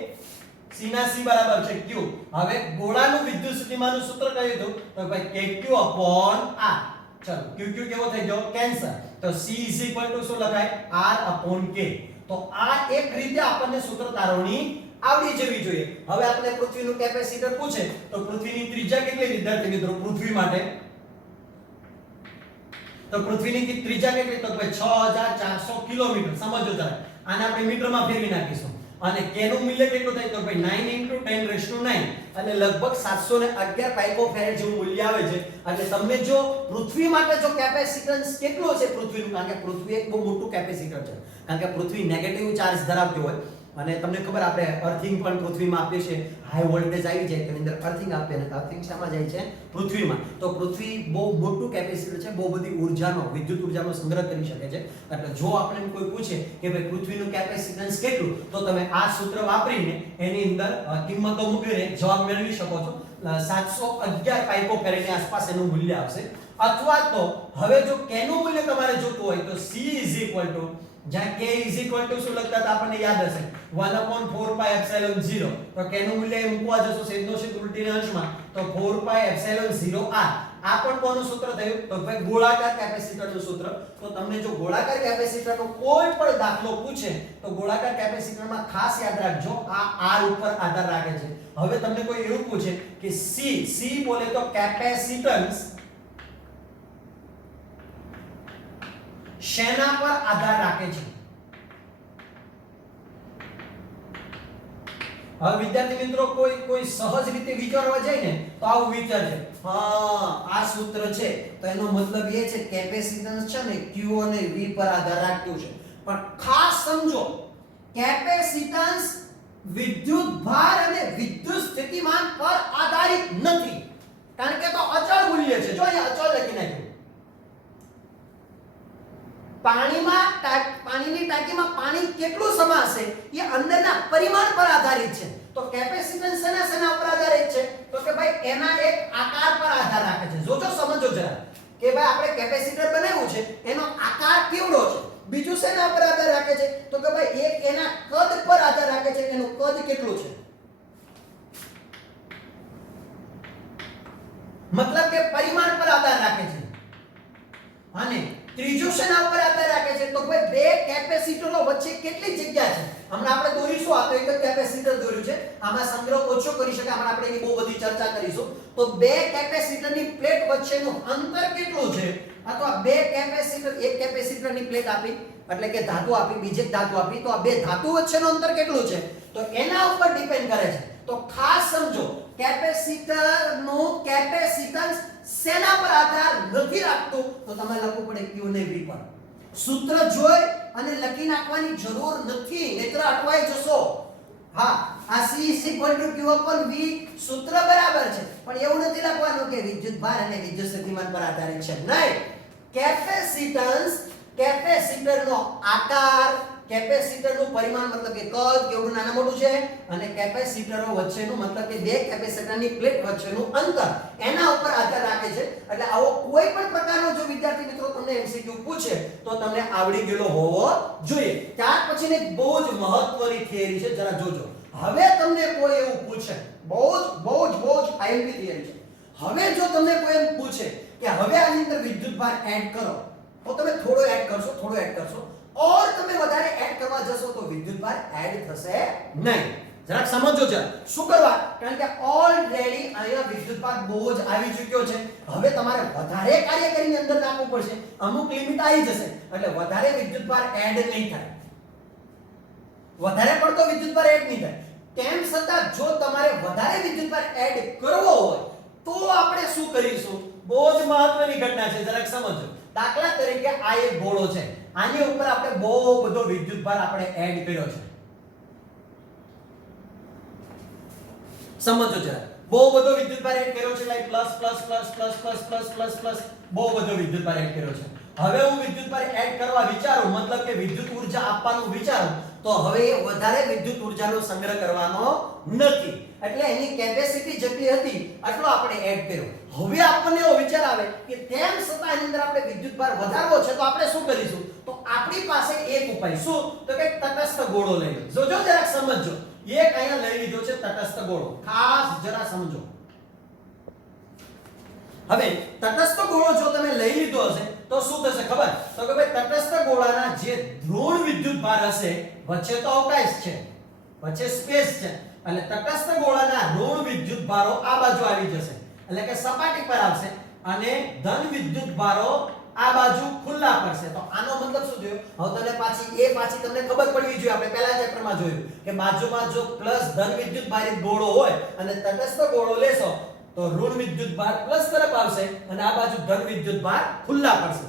C ના C બરાબર છે Q. હવે ગોળાનું વિદ્યુત સ્થિતિમાનનું સૂત્ર કયું હતું? તો ભાઈ KQ/R. ચલો QQ કેવો થઈ ગયો? કેન્સર. તો C = શું લખાય? R/K. તો આ એક રીતે આપણને સૂત્ર તારવણી આવડી જવી જોઈએ. હવે આપણે પૃથ્વીનું કેપેસિટર પૂછે તો પૃથ્વીની ત્રિજ્યા કેટલી વિદ્યાર્થી મિત્રો પૃથ્વી માટે? તો પૃથ્વીની ત્રિજ્યા કેટલી? તો ભાઈ 6400 કિલોમીટર. સમજો જરા, આને આપણે મીટરમાં ફેરવી નાખીશું અને k નું મૂલ્ય કેટલું થાય તો ભાઈ 9 * 10⁹ એટલે લગભગ 711 પાઇકોફેરેડ જેવું મૂલ્ય આવે છે. એટલે તમને જો પૃથ્વી માટે જો કેપેસિટન્સ કેટલો છે પૃથ્વીનું, કારણ કે પૃથ્વી એક બહુ મોટું કેપેસિટર છે, કારણ કે પૃથ્વી નેગેટિવ ચાર્જ ધરાવતી હોય અને તમને ખબર આપણે અર્થિંગ પણ પૃથ્વીમાં આપીએ છીએ. હાઈ વોલ્ટેજ આવી જાય તેની અંદર અર્થિંગ આપીએ અને અર્થિંગ શામાં જાય છે પૃથ્વીમાં. તો પૃથ્વી બહુ મોટું કેપેસિટર છે, બહુ બધી ઉર્જાનો વિદ્યુત ઉર્જાનો સંગ્રહ કરી શકે છે. એટલે જો આપણે કોઈ પૂછે કે ભાઈ પૃથ્વીનું કેપેસિટન્સ કેટલું, તો તમે આ સૂત્ર વાપરીને એની અંદર કિંમતો મૂકીને જવાબ મેળવી શકો છો. 711 પાઇકોફેરેડની આસપાસ એનું મૂલ્ય આવશે. અથવા તો હવે જો k નું મૂલ્ય તમારે જોતું હોય તો c જ્યાં k શું લખતા હતા આપણને યાદ હશે 1/4πε0. તો k નું મૂલ્ય મૂકવા જશો છેદનો છેદ ઉલટીના અંશમાં તો 4πε0r. આ પણ કોનું સૂત્ર થયું તો ભાઈ ગોળાકાર કેપેસિટરનું સૂત્ર. તો તમને જો ગોળાકાર કેપેસિટરનો કોઈ પણ દાખલો પૂછે તો ગોળાકાર કેપેસિટરમાં ખાસ યાદ રાખજો આ r ઉપર આધાર રાખે છે. હવે તમને કોઈ એવું પૂછે કે c બોલે તો કેપેસિટન્સ શેના પર આધાર રાખે છે? હવે વિદ્યાર્થી મિત્રો કોઈ સહજ રીતે વિચારવા જાય ને તો આવું વિચારજે, આ સૂત્ર છે તો એનો મતલબ એ છે કેપેસિટન્સ છે ને q અને v પર આધાર રાખતું છે. પણ ખાસ સમજો કેપેસિટન્સ વિદ્યુત ભાર અને વિદ્યુત સ્થિતિમાન પર આધારિત નથી, કારણ કે તો અચળ મૂલ્ય છે. જો અહીંયા અચળ લખી નાખ્યું. પાણીની ટાંકીમાં પાણી કેટલું સમાશે એ અંદરના પરિમાણ પર આધારિત છે. તો કેપેસિટન્સ શેના પર આધારિત છે તો કે ભાઈ એના એક આકાર પર આધાર રાખે છે. જોજો સમજો જરા કે ભાઈ આપણે કેપેસિટર બનાવ્યું છે એનો આકાર કેવડો છે. બીજું શેના પર આધાર રાખે છે તો કે ભાઈ એક એના કદ પર આધાર રાખે છે, એનું કદ કેટલું છે, મતલબ કે પરિમાણ પર આધાર રાખે છે. અને ત્રીજું શેના ઉપર આધાર રાખે છે તો ભાઈ બે કેપેસિટરો વચ્ચે કેટલી જગ્યા છે. હમણાં આપણે દોરીશું, આ તો એક જ કેપેસિટર દોર્યું છે, આમાં સંગ્રહ ઓછો કરી શકાય, હમણાં આપણે એની બહુ બધી ચર્ચા કરીશું. તો બે કેપેસિટરની પ્લેટ વચ્ચેનું અંતર કેટલું છે, અથવા બે કેપેસિટર, એક કેપેસિટરની પ્લેટ આપી એટલે કે ધાતુ આપી, બીજી ધાતુ આપી, તો આ બે ધાતુ વચ્ચેનું અંતર કેટલું છે તો એના ઉપર ડિપેન્ડ કરે છે. તો ખાસ સમજો કેપેસિટરનું કેપેસિટન્સ શેના પર આધાર નથી રાખતું તો તમારે લખવું પડે q અને v પર. સૂત્ર જોઈ અને લખી નાખવાની જરૂર નથી, નહીતર અટવાઈ જશો. હા, આ c q/v સૂત્ર બરાબર છે, પણ એવું નથી લખવાનું કે વિદ્યુત ભાર અને વિદ્યુત સ્થિતિમાન પર આધારિત છે. નહીં, કેપેસિટન્સ, કેપેસિટરનો આકાર, કેપેસિટરનું પરિમાણ મતલબ કે કદ કેવડું નાના મોટું છે, અને કેપેસિટરો વચ્ચેનું મતલબ કે બે કેપેસિટરની પ્લેટ વચ્ચેનું અંતર એના ઉપર આધાર રાખે છે. એટલે આવો કોઈ પણ પ્રકારનો જો વિદ્યાર્થી મિત્રો તમને MCQ પૂછે તો તમને આવડી ગયેલો હોવો જોઈએ. ત્યાર પછીની એક બહુ જ મહત્વની થિયરી છે, જરા જોજો. હવે તમને કોઈ એવું પૂછે, બહુ જ IMP થિયરી છે. હવે જો તમને કોઈ એમ પૂછે કે હવે આની અંદર વિદ્યુત ભાર એડ કરો, તો તમે થોડો એડ કરશો और તમે વધારે એડ કરવા જશો તો વિદ્યુત ભાર એડ થશે નહીં. જરાક સમજો જરા શું કરવા, કારણ કે ઓલરેડી અહીંયા વિદ્યુત ભાર બહુ જ આવી ચૂક્યો છે. હવે તમારે વધારે કાર્ય કરીને અંદર નાખવું પડશે, અમુક લિમિટ આવી જશે એટલે વધારે વિદ્યુત ભાર એડ નહીં થાય, વધારે પડતો વિદ્યુત ભાર એડ નહીં થાય. તેમ છતાં જો તમારે વધારે વિદ્યુત ભાર એડ કરવો હોય તો આપણે શું કરીશું, બહુ જ મહત્વની ઘટના છે, જરાક સમજો. દાખલા તરીકે આ એક ગોળો છે, આની ઉપર આપણે બહુ બધો વિદ્યુત ભાર આપણે એડ કર્યો છે. સમજો જરા, બહુ બધો વિદ્યુત ભાર એડ કર્યો છે, લાઈક પ્લસ બહુ બધો વિદ્યુત ભાર એડ કર્યો છે. હવે હું વિદ્યુત ભાર એડ કરવા વિચારું, મતલબ કે વિદ્યુત ઊર્જા આપવાનું વિચારું, તો હવે વધારે વિદ્યુત ઊર્જાનો સંગ્રહ કરવાનો નથી, એટલે એની કેપેસિટી જેટલી હતી આટલો આપણે એડ કર્યો. હવે આપણને એવો વિચાર આવે કે તેમ છતાં એની અંદર આપણે વિદ્યુત ભાર વધારવો છે, તો આપણે શું કરીશું, તો આપણી પાસે એક ઉપાય, શું તો કે તટસ્થ ગોળો લઈ લો. જોજો જરાક સમજો, એક અહીંયા લઈ લીધો છે તટસ્થ ગોળો, ખાસ જરા સમજો. હવે તટસ્થ ગોળો જો તમે લઈ લીધો હશે તો શું થશે ખબર, તો કે ભાઈ તટસ્થ ગોળાના જે ધ્રુવ વિદ્યુત ભાર હશે, વચ્ચે તો અવકાશ છે, વચ્ચે સ્પેસ છે, એટલે તટસ્થ ગોળાના ઋણ વિદ્યુત ભારો આ બાજુ આવી જશે, એટલે કે સપાટી પર આવશે, અને ધન વિદ્યુત ભારો આ બાજુ ખુલ્લા પડશે. તો આનો મતલબ શું થયો? હવે પાછી તમને ખબર પડવી જોઈએ. આપણે પહેલા ચેપ્ટરમાં જોયું કે બાજુમાં જો પ્લસ ધન વિદ્યુત ભારિત ગોળો હોય અને તટસ્થ ગોળો લેશો તો ઋણ વિદ્યુત ભાર પ્લસ તરફ આવશે અને આ બાજુ ધન વિદ્યુત ભાર ખુલ્લા પડશે.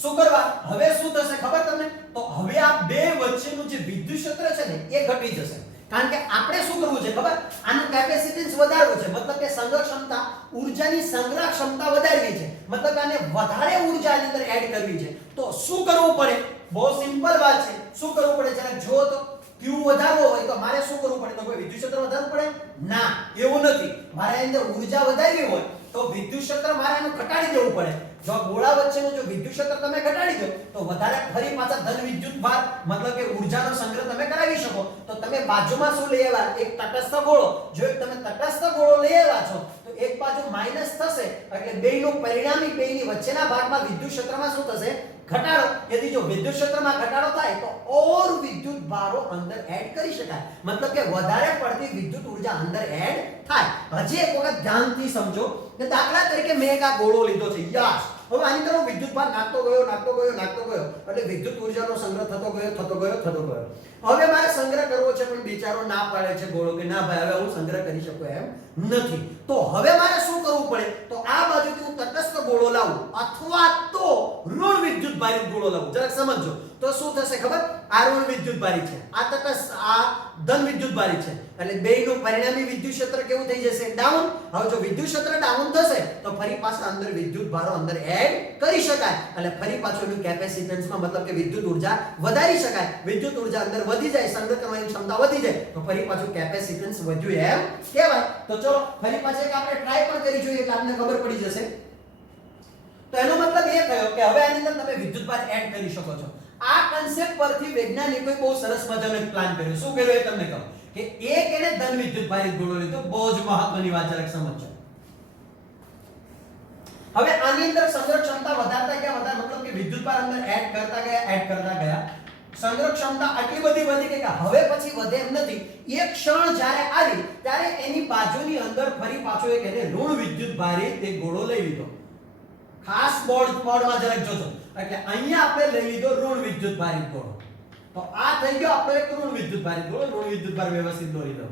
શું કરવા? હવે શું થશે ખબર તમને? તો હવે આ બે વચ્ચેનું જે વિદ્યુત ક્ષેત્ર છે ને એ ઘટી જશે. કારણ કે આપણે શું કરવું છે ખબર? આનું કેપેસિટન્સ વધારવું છે. મતલબ કે સંગ્રહ ક્ષમતા, ઊર્જાની સંગ્રહ ક્ષમતા વધારવી છે. મતલબ આને વધારે ઊર્જા આની અંદર એડ કરવી છે. તો શું કરવું પડે? બહુ સિમ્પલ વાત છે. શું કરવું પડે? જરા જો તો Q વધારવો હોય તો મારે શું કરવું પડે? તો કોઈ વિદ્યુત ક્ષેત્ર વધારવું પડે? ના, એવું નથી. મારે અંદર ઊર્જા વધારવી હોય તો વિદ્યુત ક્ષેત્ર મારે આનું ઘટાડી દેવું પડે. જો ગોળા વચ્ચેનું જો વિદ્યુત ક્ષેત્ર તમે ઘટાડી દો તો વધારે ફરી પાછા ધન વિદ્યુત ભાર મતલબ કે ઊર્જાનો સંગ્રહ તમે કરાવી શકો. તો તમે બાજુમાં શું લઈ આવ્યા? એક તટસ્થ ગોળો. જો તમે તટસ્થ ગોળો લઈ આવ્યા છો તો એક બાજુ માઈનસ થશે એટલે બેયનું પરિણામી બેયની વચ્ચેના ભાગમાં વિદ્યુત ક્ષેત્રમાં શું થશે? ઘટાડો. यदि जो विद्युत क्षेत्रમાં ઘટાડો થાય તો ઓર વિદ્યુત ભારો અંદર એડ કરી શકાય. મતલબ કે વધારે પડતી વિદ્યુત ઊર્જા અંદર એડ થાય. હજી એક વખત ધ્યાનથી સમજો કે દાખલા તરીકે મેં એક આ ગોળો લીધો છે. યસ, હવે આની તરફ વિદ્યુત ભાર નાખતો ગયો એટલે વિદ્યુત ઊર્જાનો સંગ્રહ થતો ગયો. હવે મારે સંગ્રહ કરવો છે પણ બિચારો ના પાડે છે ગોળો કે ના ભાઈ હવે હું સંગ્રહ કરી શકું એમ નથી. તો હવે મારે શું કરવું પડે? તો આ બાજુથી હું તટસ્થ ગોળો લાવું અથવા તો ઋણ વિદ્યુત ભારિત ગોળો લાવું. જરાક સમજો તો શું થશે ખબર? આ ઋણ વિદ્યુત ભારિત છે, આ તટસ્થ, આ ધન વિદ્યુત ભારિત છે. એટલે બેયનું પરિણામી વિદ્યુત ક્ષેત્ર કેવું થઈ જશે? ડાઉન. હવે જો વિદ્યુત ક્ષેત્ર ડાઉન થશે તો ફરી પાછા અંદર વિદ્યુત ભારો અંદર એડ કરી શકાય. એટલે ફરી પાછું એનું કેપેસિટન્સમાં મતલબ કે વિદ્યુત ઊર્જા વધારી શકાય. વિદ્યુત ઊર્જા અંદર વધી જાય, સંગ્રહ કરવાની ક્ષમતા વધી જાય તો ફરી પાછું કેપેસિટન્સ વધ્યું એમ કહેવાય. તો ચલો ફરી પાછા એક આપણે ટ્રાય પણ કરી જોઈએ એટલે આપને ખબર પડી જશે. તો એનો મતલબ એ થયો કે હવે આની અંદર તમે વિદ્યુત ભાર એડ કરી શકો છો. આ કન્સેપ્ટ પરથી વૈજ્ઞાનિકોએ બહુ સરસ મજાનો એક પ્લાન કર્યો. શું કર્યો એ તમને કહું કે એક એને ધન વિદ્યુત ભારિત ગોળો લીધો. બહુ જ મહત્વની વાત જરાક સમજો. હવે આની અંદર સંગ્રહ ક્ષમતા વધારતા ગયા મતલબ કે વિદ્યુત ભાર અંદર એડ કરતા ગયા. સંગ્રહ ક્ષમતા આટલી બધી વધી ગઈ કે હવે પછી વધે એમ નથી. એક ક્ષણ જ્યારે આવી ત્યારે એની બાજુની અંદર ફરી પાછો એક એને ઋણ વિદ્યુત ભારિત એક ગોળો લઈ લીધો. ખાસ બોર્ડમાં જરાક જોજો. એટલે અહીંયા આપણે લઈ લીધો ઋણ વિદ્યુત ભારિત ગોળો. તો આ થઈ ગયો આપણો એક ઋણ વિદ્યુત ભારિત ગોળો. ઋણ વિદ્યુત ભાર વ્યવસ્થિત દોરી દો.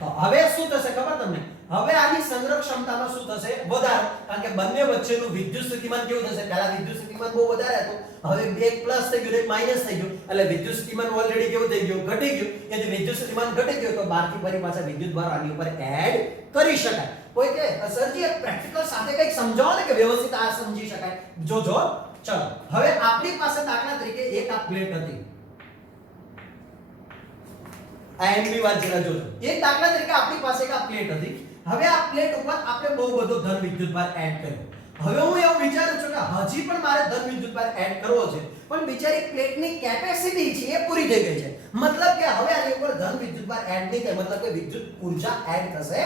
તો હવે શું થશે ખબર તમને? હવે આની સંગ્રહ ક્ષમતામાં શું થશે? વધારો. કારણ કે બંને વચ્ચેનું વિદ્યુત સ્થિતિમાન કેવું થશે? પહેલા વિદ્યુત સ્થિતિમાન બહુ વધારે હતું, હવે એક પ્લસ થઈ ગયું, એક માઈનસ થઈ ગયું. એટલે વિદ્યુત સ્થિતિમાન ઓલરેડી કેવું થઈ ગયું? ઘટી ગયું. એટલે વિદ્યુત સ્થિતિમાન ઘટી ગયું તો બહારથી ફરી પાછા વિદ્યુત ભાર આની ઉપર એડ કરી શકાય. કોઈ કે સરજી એક પ્રેક્ટિકલ સાથે કંઈક સમજાવો ને કે વ્યવસ્થિત આ સમજી શકાય. જોજો. ચલો હવે આપણી પાસે દાખલા તરીકે એક આ પ્લેટ હતી. આ એમની વાત જરા જોજો. એક દાખલા તરીકે આપણી પાસે એક આ પ્લેટ હતી. હવે આ પ્લેટ ઉપર આપણે બહુ બધો ધન વિદ્યુત ભાર એડ કર્યો. હવે હું એવું વિચારું છું કે હજી પણ મારે ધન વિદ્યુત ભાર એડ કરવો છે પણ બિચારી પ્લેટની કેપેસિટી છે એ પૂરી થઈ ગઈ છે. મતલબ કે હવે આની ઉપર ધન વિદ્યુત ભાર એડ નહીં થાય. મતલબ કે વિદ્યુત ઊર્જા એડ થશે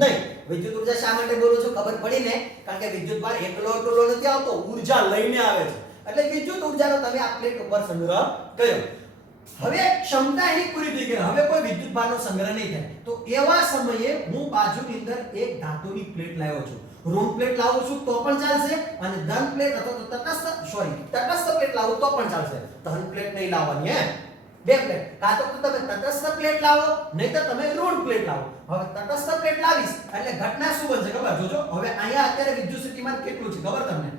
નહીં. વિદ્યુત ઊર્જા શા માટે બોલું છું ખબર પડી ને? કારણ કે વિદ્યુત ભાર એકલો નથી આવતો, ઊર્જા લઈને આવે છે. એટલે વિદ્યુત ઊર્જાનો તમે આ પ્લેટ ઉપર સંગ્રહ કર્યો. હવે ક્ષમતા એની પૂરી થઈ ગઈ. હવે કોઈ વિદ્યુત ભારનો સંગ્રહ નહીં થાય. તો એવા સમયે હું બાજુની અંદર એક ધાતુની પ્લેટ લાવ્યો છું. ઋણ પ્લેટ લાવું છું તો પણ ચાલશે અને ધન પ્લેટ અથવા તો તટસ્થ પ્લેટ લાવું તો પણ ચાલશે. ધન પ્લેટ નહીં લાવવાની હે. બે પ્લેટ. કાં તો તમે તટસ્થ પ્લેટ લાવો નહીં તો તમે ઋણ પ્લેટ લાવો. હવે તટસ્થ પ્લેટ લાવીશ એટલે ઘટના શું બનશે ખબર? જોજો. હવે અહીંયા અત્યારે વિદ્યુત સ્થિતિમાન કેટલું છે ખબર તમને?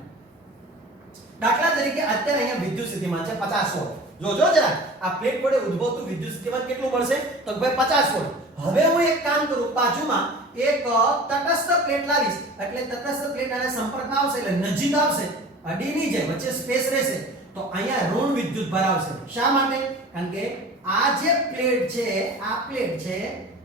દાખલા તરીકે અત્યારે અહીંયા વિદ્યુત સ્થિતિમાન છે 50 વોલ્ટ. જોજો જરા આ પ્લેટ વડે ઉદ્ભવતું વિદ્યુત સ્થિતિમાન કેટલું મળશે? તો ભાઈ 50 વોલ્ટ. હવે હું એક કામ કરું, બાજુમાં એક તટસ્થ પ્લેટ લાવીશ એટલે તટસ્થ પ્લેટ આના સંપર્કમાં આવશે એટલે નજીક આવશે, અડી નહીં જાય, વચ્ચે સ્પેસ રહેશે. તો અહીંયા ઋણ વિદ્યુત ભાર આવશે. શા માટે? કારણ કે આ જે પ્લેટ છે, આ પ્લેટ છે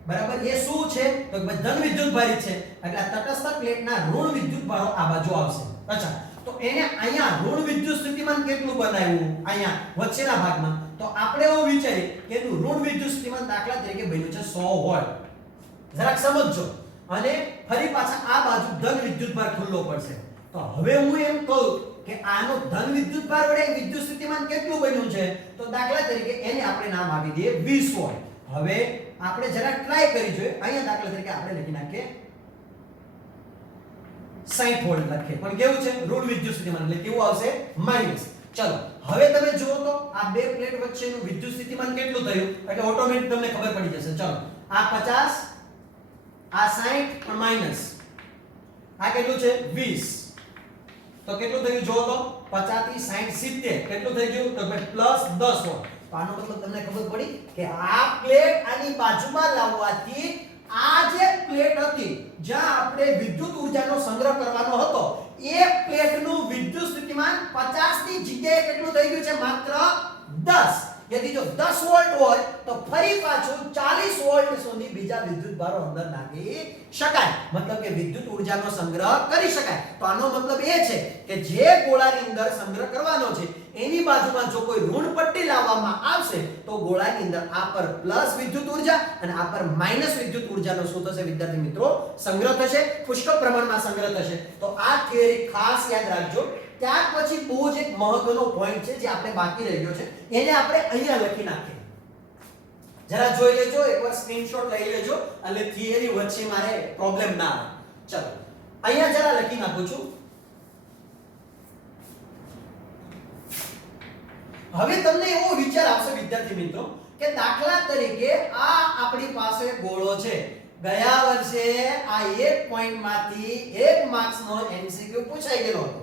બરાબર, એ શું છે? તો ભાઈ ધન વિદ્યુત ભારિત છે એટલે આ તટસ્થ પ્લેટના ઋણ વિદ્યુત ભારો આ બાજુ આવશે. અચ્છા, તો એને અહીંયા ઋણ વિદ્યુત સ્થિતિમાન કેટલું બનાવ્યું? અહીંયા વચ્ચેના ભાગમાં. તો આપણે એવું વિચારીએ કે એનું ઋણ વિદ્યુત સ્થિતિમાન દાખલા તરીકે બન્યું છે 100 વોલ્ટ. જરાક સમજજો. અને ફરી પાછા આ બાજુ ધન વિદ્યુત ભાર ખુલ્લો પડશે. તો હવે હું એમ કહું કે આનો ધન વિદ્યુત ભાર વડે વિદ્યુત સ્થિતિમાન કેટલું બન્યું છે? તો દાખલા તરીકે એને આપણે નામ આપી દઈએ 20 વોલ્ટ. હવે આપણે જરા ટ્રાય કરી જોઈએ. અહીંયા દાખલા તરીકે આપણે લખી નાખીએ 60 વોલ્ટ લખીએ, પણ કેવું છે ઋણ વિદ્યુત સ્થિતિમાન એટલે કેવું આવશે માઈનસ. ચલો હવે તમે જુઓ તો આ બે પ્લેટ વચ્ચેનું વિદ્યુત સ્થિતિમાન કેટલું થયું એટલે ઓટોમેટિક તમને ખબર પડી જશે. ચલો આ 50, આ 60 પણ માઈનસ, આ કેટલું છે 20, તો કેટલું થયું જુઓ તો 50 થી 60 70 કેટલું થઈ ગયું તો ભાઈ પ્લસ 10 વોલ્ટ. તો આનો મતલબ તમને ખબર પડી કે આ પ્લેટ આની બાજુમાં લાવવાથી આ જે પ્લેટ હતી જ્યાં આપણે વિદ્યુત ઊર્જાનો સંગ્રહ કરવાનો હતો એ પ્લેટનું વિદ્યુત સ્થિતિમાન 50 ની જગ્યાએ કેટલું થઈ ગયું છે માત્ર 10. यदि जो 10 वोल्ट હોય તો ફરી પાછું 40 વોલ્ટ સુધી બીજા વિદ્યુત ભારો અંદર નાખી શકાય, મતલબ કે વિદ્યુત ઊર્જાનો સંગ્રહ કરી શકાય. તો આનો મતલબ એ છે કે જે ગોળાની અંદર સંગ્રહ કરવાનો છે એની બાજુમાં જો કોઈ ઋણ પટ્ટી લાવવામાં આવશે તો ગોળાની અંદર આ પર પ્લસ વિદ્યુત ઊર્જા અને આ પર માઈનસ વિદ્યુત ઊર્જાનો શું થશે વિદ્યાર્થી મિત્રો સંગ્રહ થશે, પુષ્કળ પ્રમાણમાં સંગ્રહ થશે. તો આ થિયરી ખાસ યાદ રાખજો. ત્યાર પછી બહુ જ એક મહત્વનો પોઈન્ટ છે જે આપણે બાકી રહી ગયો છે, એને આપણે અહીંયા લખી નાખીએ. જરા જોઈ લેજો, એકવાર સ્ક્રીનશોટ લઈ લેજો એટલે થિયરી વચ્ચે મારે પ્રોબ્લેમ ના આવે. ચલો અહીંયા જરા લખી નાખું છું. હવે તમને એવો વિચાર આવશે વિદ્યાર્થી મિત્રો કે દાખલા તરીકે આ આપણી પાસે ગોળો છે. ગયા વર્ષે આ એક પોઈન્ટમાંથી 1 માર્ક્સનો એમસીક્યુ પૂછાઈ ગયેલો હતો,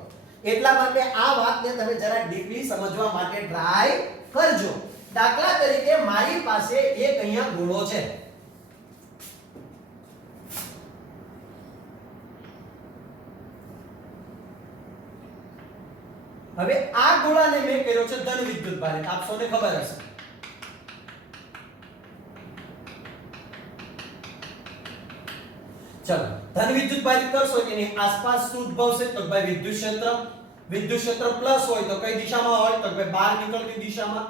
એટલા માટે આ વાતને તમે જરા ડીપલી સમજવા માટે ટ્રાય કરજો. દાખલા તરીકે મારી પાસે એક અહીંયા ગોળો છે. હવે આ ગોળાને મેં કર્યો છે ધન વિદ્યુત ભાર, આપ સૌને ખબર હશે. ચલો ધન વિદ્યુત ભાર કરશો એની આસપાસ શું ઉદ્ભવશે તો ભાઈ વિદ્યુત ક્ષેત્ર પ્લસ હોય તો કઈ દિશામાં હોય તો ભાઈ બહાર નીકળતી દિશામાં.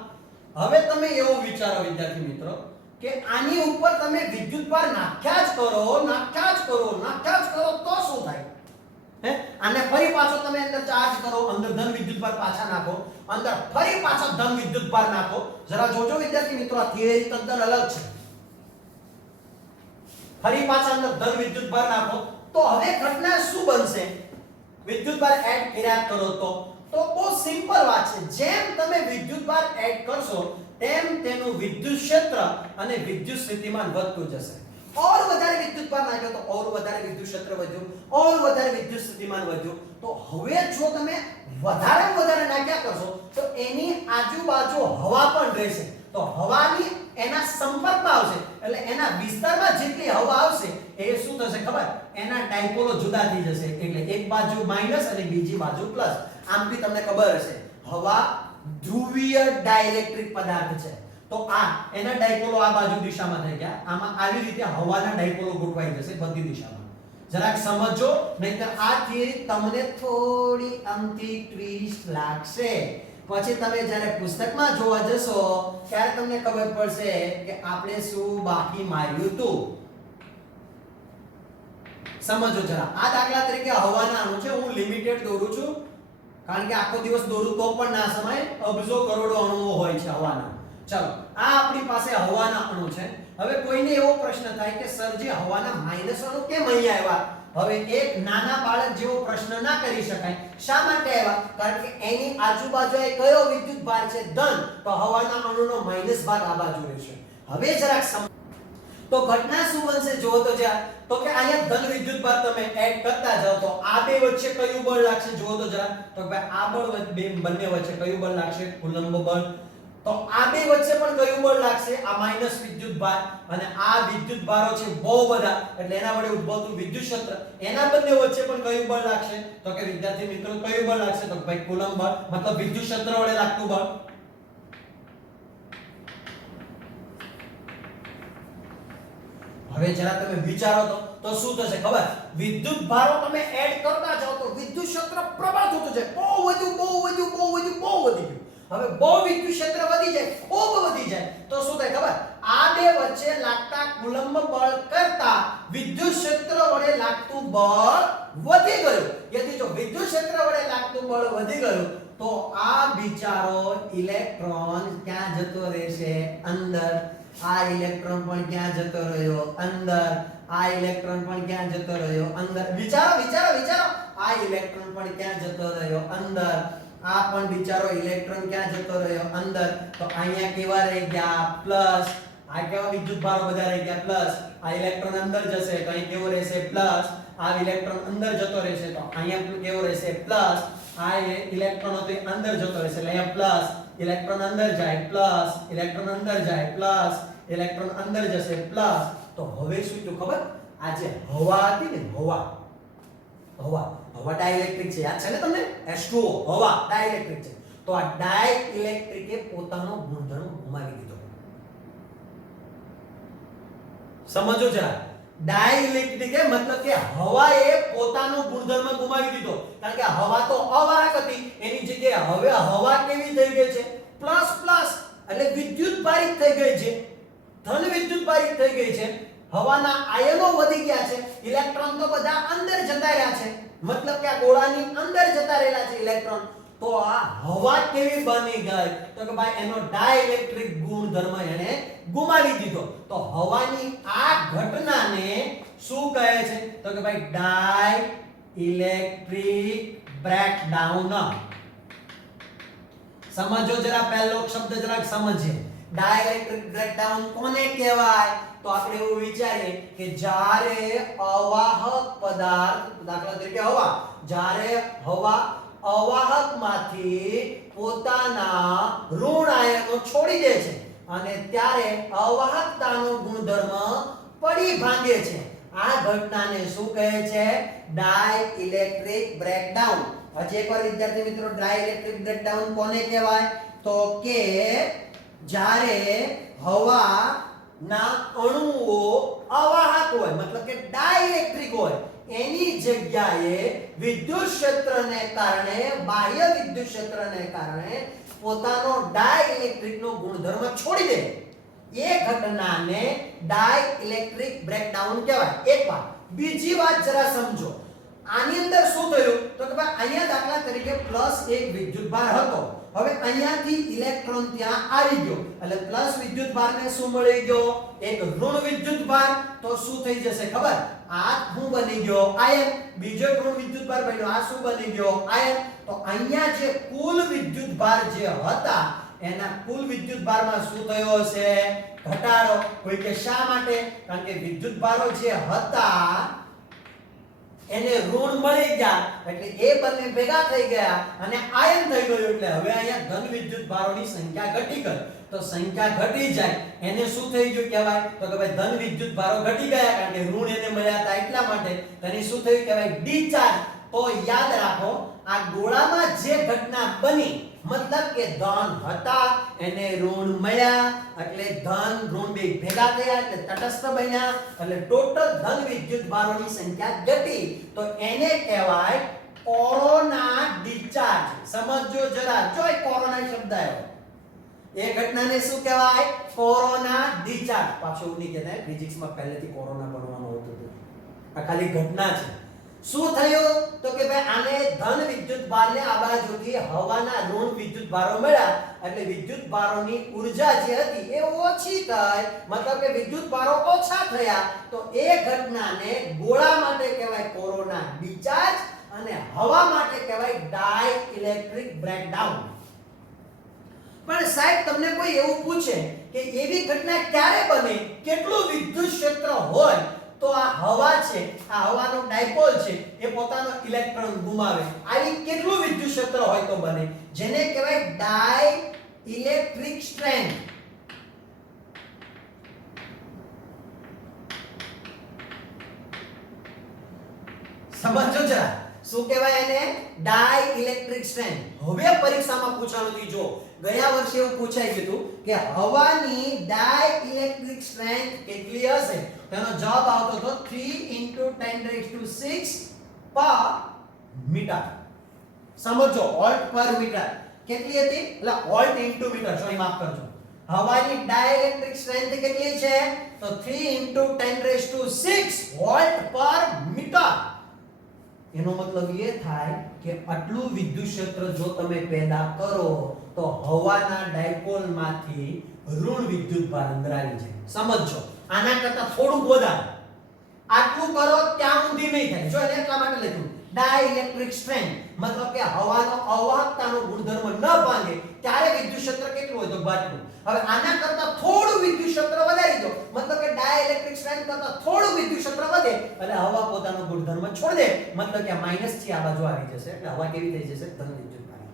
હવે તમે એવું વિચારો વિદ્યાર્થી મિત્રો કે આની ઉપર તમે વિદ્યુત ભાર નાખ્યા જ કરો તો શું થાય? આને ફરી પાછો તમે અંદર ચાર્જ કરો, અંદર ધન વિદ્યુત ભાર પાછા નાખો, અંદર ફરી પાછો ધન વિદ્યુત ભાર નાખો. જરા જોજો વિદ્યાર્થી મિત્રો આ થિયરી તદ્દન અલગ છે. ફરી પાછા અંદર ધન વિદ્યુત ભાર નાખો તો હવે ઘટના શું બનશે? વિદ્યુત ભાર એડ કર્યા કરો તો બહુ સિમ્પલ વાત છે. જેમ તમે વિદ્યુત ભાર એડ કરશો તેમ તેનું વિદ્યુત ક્ષેત્ર અને વિદ્યુત સ્થિતિમાન વધતું જશે. और વધારે વિદ્યુત ભાર નાખ્યો તો और વધારે વિદ્યુત ક્ષેત્ર વધ્યું, और વધારે વિદ્યુત સ્થિતિમાન વધ્યું. તો હવે જો તમે વધારે નાખ્યા કરશો તો એની આજુબાજુ હવા પણ રહેશે. તો હવાની એના સંપર્કમાં આવશે એટલે એના વિસ્તારમાં જેટલી હવા આવશે એ શું થશે ખબર? એના ડાયપોલો જુદા થઈ જશે. એટલે એક બાજુ માઈનસ અને બીજી બાજુ પ્લસ. આમ બી તમને ખબર હશે હવા ધ્રુવીય ડાઇલેક્ટ્રિક પદાર્થ છે. તો આ એના ડાયપોલો આ બાજુ દિશામાં થઈ ગયા, આમાં આવી રીતે હવાના ડાયપોલો ગોઠવાઈ જશે બધી દિશામાં. જરાક સમજો, નહીંતર આ થિયરી તમને થોડી અમથી ટ્વિસ્ટ લાગશે. પછી તમે જ્યારે પુસ્તકમાં જોવા જશો ત્યારે તમને ખબર પડશે કે આપણે શું બાકી માર્યું હતું. સમજો જરા. આ દાખલા તરીકે હવાના અણુ છે, હું લિમિટેડ દોરું છું કારણ કે આખો દિવસ દોરું તો પણ ના સમાય, અબજો કરોડો અણુઓ હોય છે હવાના. ચલો આ આપણી પાસે હવાના અણુ છે. હવે કોઈને એવો પ્રશ્ન થાય કે સર જે હવાના માઈનસ અણુ કેમ અહીંયા આવ્યા? હવે એક નાના બાળક જેવો પ્રશ્ન ના કરી શકાય. શા માટે આવ્યા? કારણ કે એની આજુબાજુએ કયો વિદ્યુત ભાર છે? ધન. તો હવાના અણુનો માઈનસ ભાગ આ બાજુ રહેશે. હવે જરાક તો ઘટના શું બનશે જુઓ તો જ્યાં તો કે અહીંયા ધન વિદ્યુત ભાર તમે એડ કરતા જાઓ તો આ બે વચ્ચે કયું બળ લાગશે જુઓ તો જરા. તો ભાઈ આ બળ બંને વચ્ચે કયું બળ લાગશે? કુલંબ બળ. તો આ બે વચ્ચે પણ કયું બળ લાગશે? આ માઈનસ વિદ્યુત ભાર. અને આ વિદ્યુત ભારો છે બહુ બધા એટલે એના વડે ઉદ્ભવતું વિદ્યુત ક્ષેત્ર, એના બંને વચ્ચે પણ કયું બળ લાગશે? તો કે વિદ્યાર્થી મિત્રો કયું બળ લાગશે? તો ભાઈ કુલંબ બળ, મતલબ વિદ્યુત ક્ષેત્ર વડે લાગતું બળ. હવે જરા તમે વિચારો તો શું થશે ખબર? વિદ્યુત ભારો તમે એડ કરતા જાઓ તો વિદ્યુત ક્ષેત્ર પ્રબળ થતું જાય. બહુ વધી ગયું. હવે બહુ વિદ્યુત ક્ષેત્ર વધી જાય, ખૂબ વધી જાય તો શું થાય ખબર? આ બે વચ્ચે લાગતા કુલંબ બળ કરતા વિદ્યુત ક્ષેત્ર વડે લાગતું બળ વધી ગયું. યદિ જો વિદ્યુત ક્ષેત્ર વડે લાગતું બળ વધી ગયું તો આ બિચારો ઇલેક્ટ્રોન ક્યાં જતો રહેશે? અંદર. આ ઇલેક્ટ્રોન પણ ક્યાં જતો રહ્યો? અંદર. આ ઇલેક્ટ્રોન પણ ક્યાં જતો રહ્યો? અંદર. વિચારો આ ઇલેક્ટ્રોન પણ ક્યાં જતો રહ્યો અંદર આ પણ બિચારો ઇલેક્ટ્રોન ક્યાં જતો રહ્યો અંદર તો અહીંયા કેવા રહી ગયા પ્લસ આ કેવા વિદ્યુતભારો બધા રહી ગયા પ્લસ આ ઇલેક્ટ્રોન અંદર જશે તો અહીં કેવો રહેશે પ્લસ આ ઇલેક્ટ્રોન અંદર જતો રહેશે તો અહીંયા કેવો રહેશે પ્લસ આ ઇલેક્ટ્રોન હતો અંદર જતો રહેશે એટલે અહીંયા પ્લસ ઇલેક્ટ્રોન અંદર જાય પ્લસ ઇલેક્ટ્રોન અંદર જાય પ્લસ ઇલેક્ટ્રોન અંદર જશે પ્લસ તો હવે શું થયું ખબર આ જે હવા હતી ને હવા ડાઇલેક્ટ્રિક છે યાદ છે ને તમને H2O હવા ડાઇલેક્ટ્રિક છે તો આ ડાઇલેક્ટ્રિકે પોતાનો ગુણધર્મ ગુમાવી દીધો સમજો જરા ડાઇલેક્ટ્રિક મતલબ કે હવાએ પોતાનો ગુણધર્મ ગુમાવી દીધો કારણ કે હવા તો અવાહક હતી એની જગ્યાએ હવે હવા કેવી થઈ ગઈ છે પ્લસ પ્લસ એટલે વિદ્યુતભારિત થઈ ગઈ છે ધન વિદ્યુતભારિત થઈ ગઈ છે હવાના આયનો વધી ગયા છે ઇલેક્ટ્રોન તો બધા અંદર જતા રહ્યા છે મતલબ કે આ ગોળાની અંદર જતા રહેલા છે ઇલેક્ટ્રોન તો આ હવા કેવી બની ગઈ તો કે ભાઈ એનો ડાઇલેક્ટ્રિક ગુણધર્મ એને ગુમાવી દીધો તો હવાની આ ઘટનાને શું કહે છે તો કે ભાઈ ડાઇલેક્ટ્રિક બ્રેકડાઉન સમજો જરા પહેલો શબ્દ જરાક સમજીએ ડાઇલેક્ટ્રિક બ્રેકડાઉન કોને કહેવાય તો આપણે એવું વિચારીએ કે જ્યારે અવાહક પદાર્થ દાખલા તરીકે હવા જ્યારે હવા અવાહકમાંથી પોતાના ઋણ આયનો છોડી દે છે અને ત્યારે અવાહકતાનો ગુણધર્મ પડી ભાંગે છે આ ઘટનાને શું કહે છે ડાઇલેક્ટ્રિક બ્રેકડાઉન હજી એકવાર વિદ્યાર્થી મિત્રો ડાઇલેક્ટ્રિક બ્રેકડાઉન કોને કહેવાય તો કે જ્યારે હવા ના અણુઓ અવાહક હોય મતલબ કે ડાઇલેક્ટ્રિક હોય એની જગ્યાએ વિદ્યુત ક્ષેત્રને કારણે બાહ્ય વિદ્યુત ક્ષેત્રને કારણે પોતાનો ડાઇલેક્ટ્રિક નો ગુણધર્મ છોડી દે એ ઘટનાને ડાઇલેક્ટ્રિક બ્રેકડાઉન કહેવાય એક વાત બીજી વાત જરા સમજો આની અંદર શું થયું તો કે ભાઈ અહીંયા દાખલા તરીકે પ્લસ એક વિદ્યુતભાર હતો હવે અહીંયાથી ઇલેક્ટ્રોન ત્યાં આવી ગયો એટલે પ્લસ વિદ્યુતભારને શું મળી ગયો એક ઋણ વિદ્યુતભાર તો શું થઈ જશે ખબર આ શું બની ગયો આયન બીજો ઋણ વિદ્યુતભાર બન્યો આ શું બની ગયો આયન તો અહીંયા જે કુલ વિદ્યુતભાર જે હતા એના કુલ વિદ્યુતભારમાં શું થયો હશે ઘટાડો કોઈ કે શા માટે કારણ કે વિદ્યુતભારો જે હતા એને ઋણ મળી ગયા એટલે એ બંને ભેગા થઈ ગયા અને આયન થઈ ગયું એટલે હવે અહીંયા ધન વિદ્યુતભારોની સંખ્યા ઘટી ગઈ તો સંખ્યા ઘટી જાય એને શું થઈ ગયું કહેવાય તો કે ભાઈ ધન વિદ્યુતભારો ઘટી ગયા કારણ કે ઋણ એને મળ્યા હતા એટલા માટે તેને શું થયું કહેવાય ડિસ્ચાર્જ તો યાદ રાખો આ ગોળામાં જે ઘટના બની મતલબ કે ધન હતા એને ઋણ મળ્યા એટલે ધન ઋણ બે ભેગા થયા એટલે તટસ્થ બન્યા એટલે ટોટલ ધન વિદ્યુતભારોની સંખ્યા ઘટી તો એને કહેવાય કોરોના ડિસ્ચાર્જ સમજો જરા જોઈ કોરોના શબ્દ આવ્યો એ ઘટનાને શું કહેવાય કોરોના ડિસ્ચાર્જ પાછો એવું નહીં કહેતા ફિઝિક્સમાં પહેલેથી કોરોના બનવાનું હોતું હતું આ ખાલી ઘટના છે શું થયું તો કે ભાઈ આને ધન વિદ્યુતભારને આ બાજુથી હવાના ઋણ વિદ્યુતભારો મળ્યા એટલે વિદ્યુતભારોની ઊર્જા જે હતી એ ઓછી થઈ મતલબ કે વિદ્યુતભારો ઓછા થયા તો એ ઘટનાને ગોળા માટે કહેવાય કોરોના ડિસ્ચાર્જ અને હવા માટે કહેવાય ડાઇલેક્ટ્રિક બ્રેકડાઉન પણ સાહેબ તમને કોઈ એવું પૂછે કે એવી ઘટના ક્યારે બને કેટલું વિદ્યુત ક્ષેત્ર હોય તો આ હવા છે આ હવાનો ડાયપોલ છે એ પોતાનો ઇલેક્ટ્રોન ગુમાવે આવી કેટલું વિદ્યુત ક્ષેત્ર હોય તો બને જેને કહેવાય ડાઇલેક્ટ્રિક સ્ટ્રેન્થ સમજો જરા શું કહેવાય એને ડાઇલેક્ટ્રિક સ્ટ્રેન્થ હવે પરીક્ષામાં પૂછવાનું હતું જો ગયા વર્ષે એવું પૂછાઈ ગયું કે હવાની ડાઇલેક્ટ્રિક સ્ટ્રેન્થ કેટલી હશે તેનો જવાબ આવતો હતો 3 × 10⁶ પર મીટર સમજો વોલ્ટ પર મીટર કેટલી હતી એટલે વોલ્ટ * મીટર સોરી માફ કરજો હવાની ડાઇલેક્ટ્રિક સ્ટ્રેન્થ કેટલી છે તો 3 × 10⁶ વોલ્ટ પર મીટર એનો મતલબ એ થાય કે આટલું વિદ્યુત ક્ષેત્ર જો તમે પેદા કરો તો હવાના ડાયપોલમાંથી ઋણ વિદ્યુતભાર અંદર આવી જાય સમજો આના કરતા થોડું વધારે આટલું કરો ત્યાં ઊંધી નહીં થાય. જો એને એટલા માટે લખ્યું ડાઇલેક્ટ્રિક સ્ટ્રેન્થ, મતલબ કે હવાનો અવાહકતાનો ગુણધર્મ ન ભાંગે ત્યારે વિદ્યુત ક્ષેત્ર કેટલું હોય તો બાટલું. હવે આના કરતા થોડું વિદ્યુત ક્ષેત્ર વધારી દો, મતલબ કે ડાઇલેક્ટ્રિક સ્ટ્રેન્થ કરતા થોડું વિદ્યુત ક્ષેત્ર વધે એટલે હવા પોતાનો ગુણધર્મ છોડી દે, મતલબ કે માઈનસ થી આ બાજુ આવી જશે એટલે હવા કેવી થઈ જશે ધન વિદ્યુત ભારી.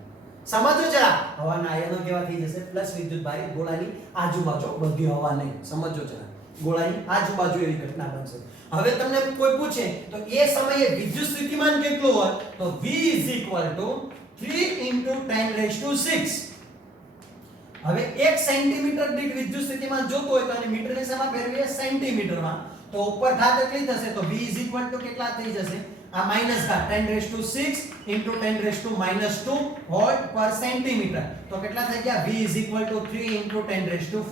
સમજો જરા, હવાના આયનો કેવા થઈ જશે પ્લસ વિદ્યુત ભારી, ગોળાની આજુબાજુ બધી હવા નહીં. સમજો જરા, ગોળાની આજુબાજુ એવી ઘટના બનશે. હવે તમને કોઈ પૂછે તો એ સમયે વિદ્યુત સ્થિતિમાન કેટલું હોય તો V 3 × 10⁶. હવે 1 સેન્ટીમીટર દીઠ વિદ્યુત સ્થિતિમાન જોતું હોય તો આને મીટરની શેમાં ફેરવીએ સેન્ટીમીટરમાં, તો ઉપર ઘાત કેટલી થશે તો V કેટલા થઈ જશે આ માઈનસ ઘાત 10⁶ × 10⁻² વોલ્ટ પર સેન્ટીમીટર, તો કેટલા થઈ ગયા V 3 × 10⁴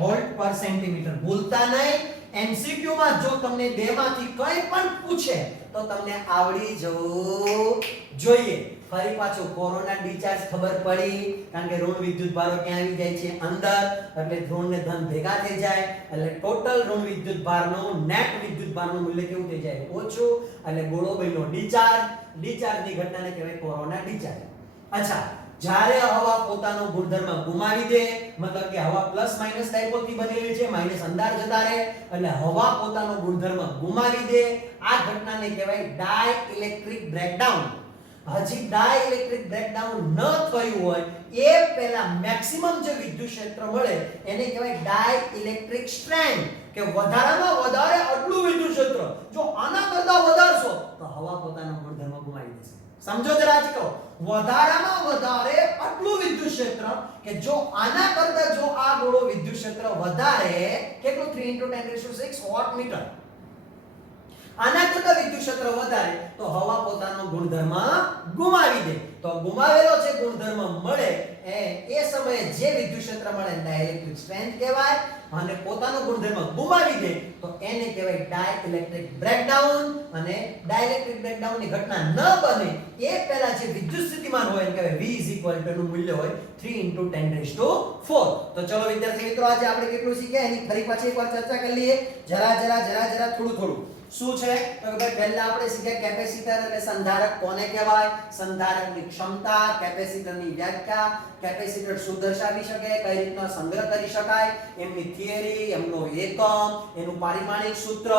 વોલ્ટ પર સેન્ટીમીટર. ભૂલતા નહીં, MCQ માં જો તમને બેમાંથી કંઈ પણ પૂછે તો તમને આવડી જવું જોઈએ. ફરી પાછું કોરોના ડિસ્ચાર્જ ખબર પડી, કારણ કે ઋણ વિદ્યુત ભારો ક્યાં આવી જાય છે અંદર, એટલે ઋણ ને ધન ભેગા થઈ જાય એટલે ટોટલ ઋણ વિદ્યુત ભારનું નેટ વિદ્યુત ભારનું મૂલ્ય કેવું થઈ જાય ઓછું, એટલે ગોળો બન્યો ડિસ્ચાર્જ. ડિસ્ચાર્જની ઘટનાને કહેવાય કોરોના ડિસ્ચાર્જ. અચ્છા, જ્યારે હવા પોતાનો ગુણધર્મ ગુમાવી દે, મતલબ કે હવા પ્લસ માઈનસ ડાયપોલ થી બનેલી છે, માઈનસ અંદર જતા રહે એટલે હવા પોતાનો ગુણધર્મ ગુમાવી દે, આ ઘટનાને કહેવાય ડાઇલેક્ટ્રિક બ્રેકડાઉન. હજી ડાઇલેક્ટ્રિક બ્રેકડાઉન ન થયું હોય એ પહેલા મેક્સિમમ જે વિદ્યુત ક્ષેત્ર મળે એને કહેવાય ડાઇલેક્ટ્રિક સ્ટ્રેન્થ, કે વધારામાં વધારે આટલું વિદ્યુત ક્ષેત્ર જો આના કરતા વધારશો તો હવા પોતાનો ગુણધર્મ ગુમાવી દેશે. સમજો જરા, આજ કહો વધારામાં વધારે આટલું વિદ્યુત ક્ષેત્ર કે જો આના કરતા જો આ ગોળો વિદ્યુત ક્ષેત્ર વધારે કેટલું 3 × 10⁶ વોટ મીટર, આના કરતા વિદ્યુત ક્ષેત્ર વધારે તો હવા પોતાનો ગુણધર્મ ગુમાવી દે. તો ગુમાવેલો જે ગુણધર્મ મળે એ સમયે જે વિદ્યુત ક્ષેત્ર મળે ડાઇલેક્ટ્રિક સ્ટ્રેન્થ કહેવાય, અને પોતાનો ગુણધર્મ ગુમાવી દે તો એને કહેવાય ડાઇલેક્ટ્રિક બ્રેકડાઉન. અને ડાઇલેક્ટ્રિક બ્રેકડાઉનની ઘટના ન બને એ પહેલા જે વિદ્યુત સ્થિતિમાન હોય એને કહેવાય V નું મૂલ્ય હોય 3 × 10⁴. તો ચલો વિદ્યાર્થી મિત્રો, આજે આપણે કેટલું શીખ્યા એની ફરી પાછી એકવાર ચર્ચા કરી લઈએ. જરા થોડું. શું છે તો ભાઈ પહેલા આપણે શીખ્યા કેપેસિટર એટલે સંધારક કોને કહેવાય, સંધારકની ક્ષમતા, કેપેસિટરની વ્યાખ્યા, કેપેસિટર શું દર્શાવી શકે, કઈ રીતના સંગ્રહ કરી શકાય, એમની થિયરી, એમનો એકમ, એનું પારિમાણિક સૂત્ર,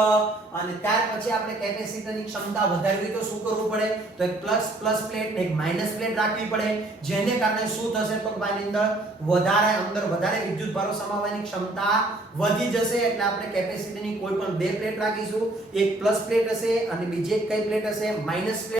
અને ત્યાર પછી આપણે કેપેસિટરની ક્ષમતા વધારવી તો શું કરવું પડે તો એક પ્લસ પ્લેટ ને એક માઈનસ પ્લેટ રાખવી પડે, જેને કારણે શું થશે તો આની અંદર વધારે વિદ્યુત ભારો સમાવવાની ક્ષમતા વધી જશે. એટલે આપણે કેપેસિટરની કોઈ પણ બે પ્લેટ રાખીશું, એક પ્લસ પ્લેટ હશે અને બીજી એક કઈ પ્લેટ હશે માઈનસ પ્લેટ.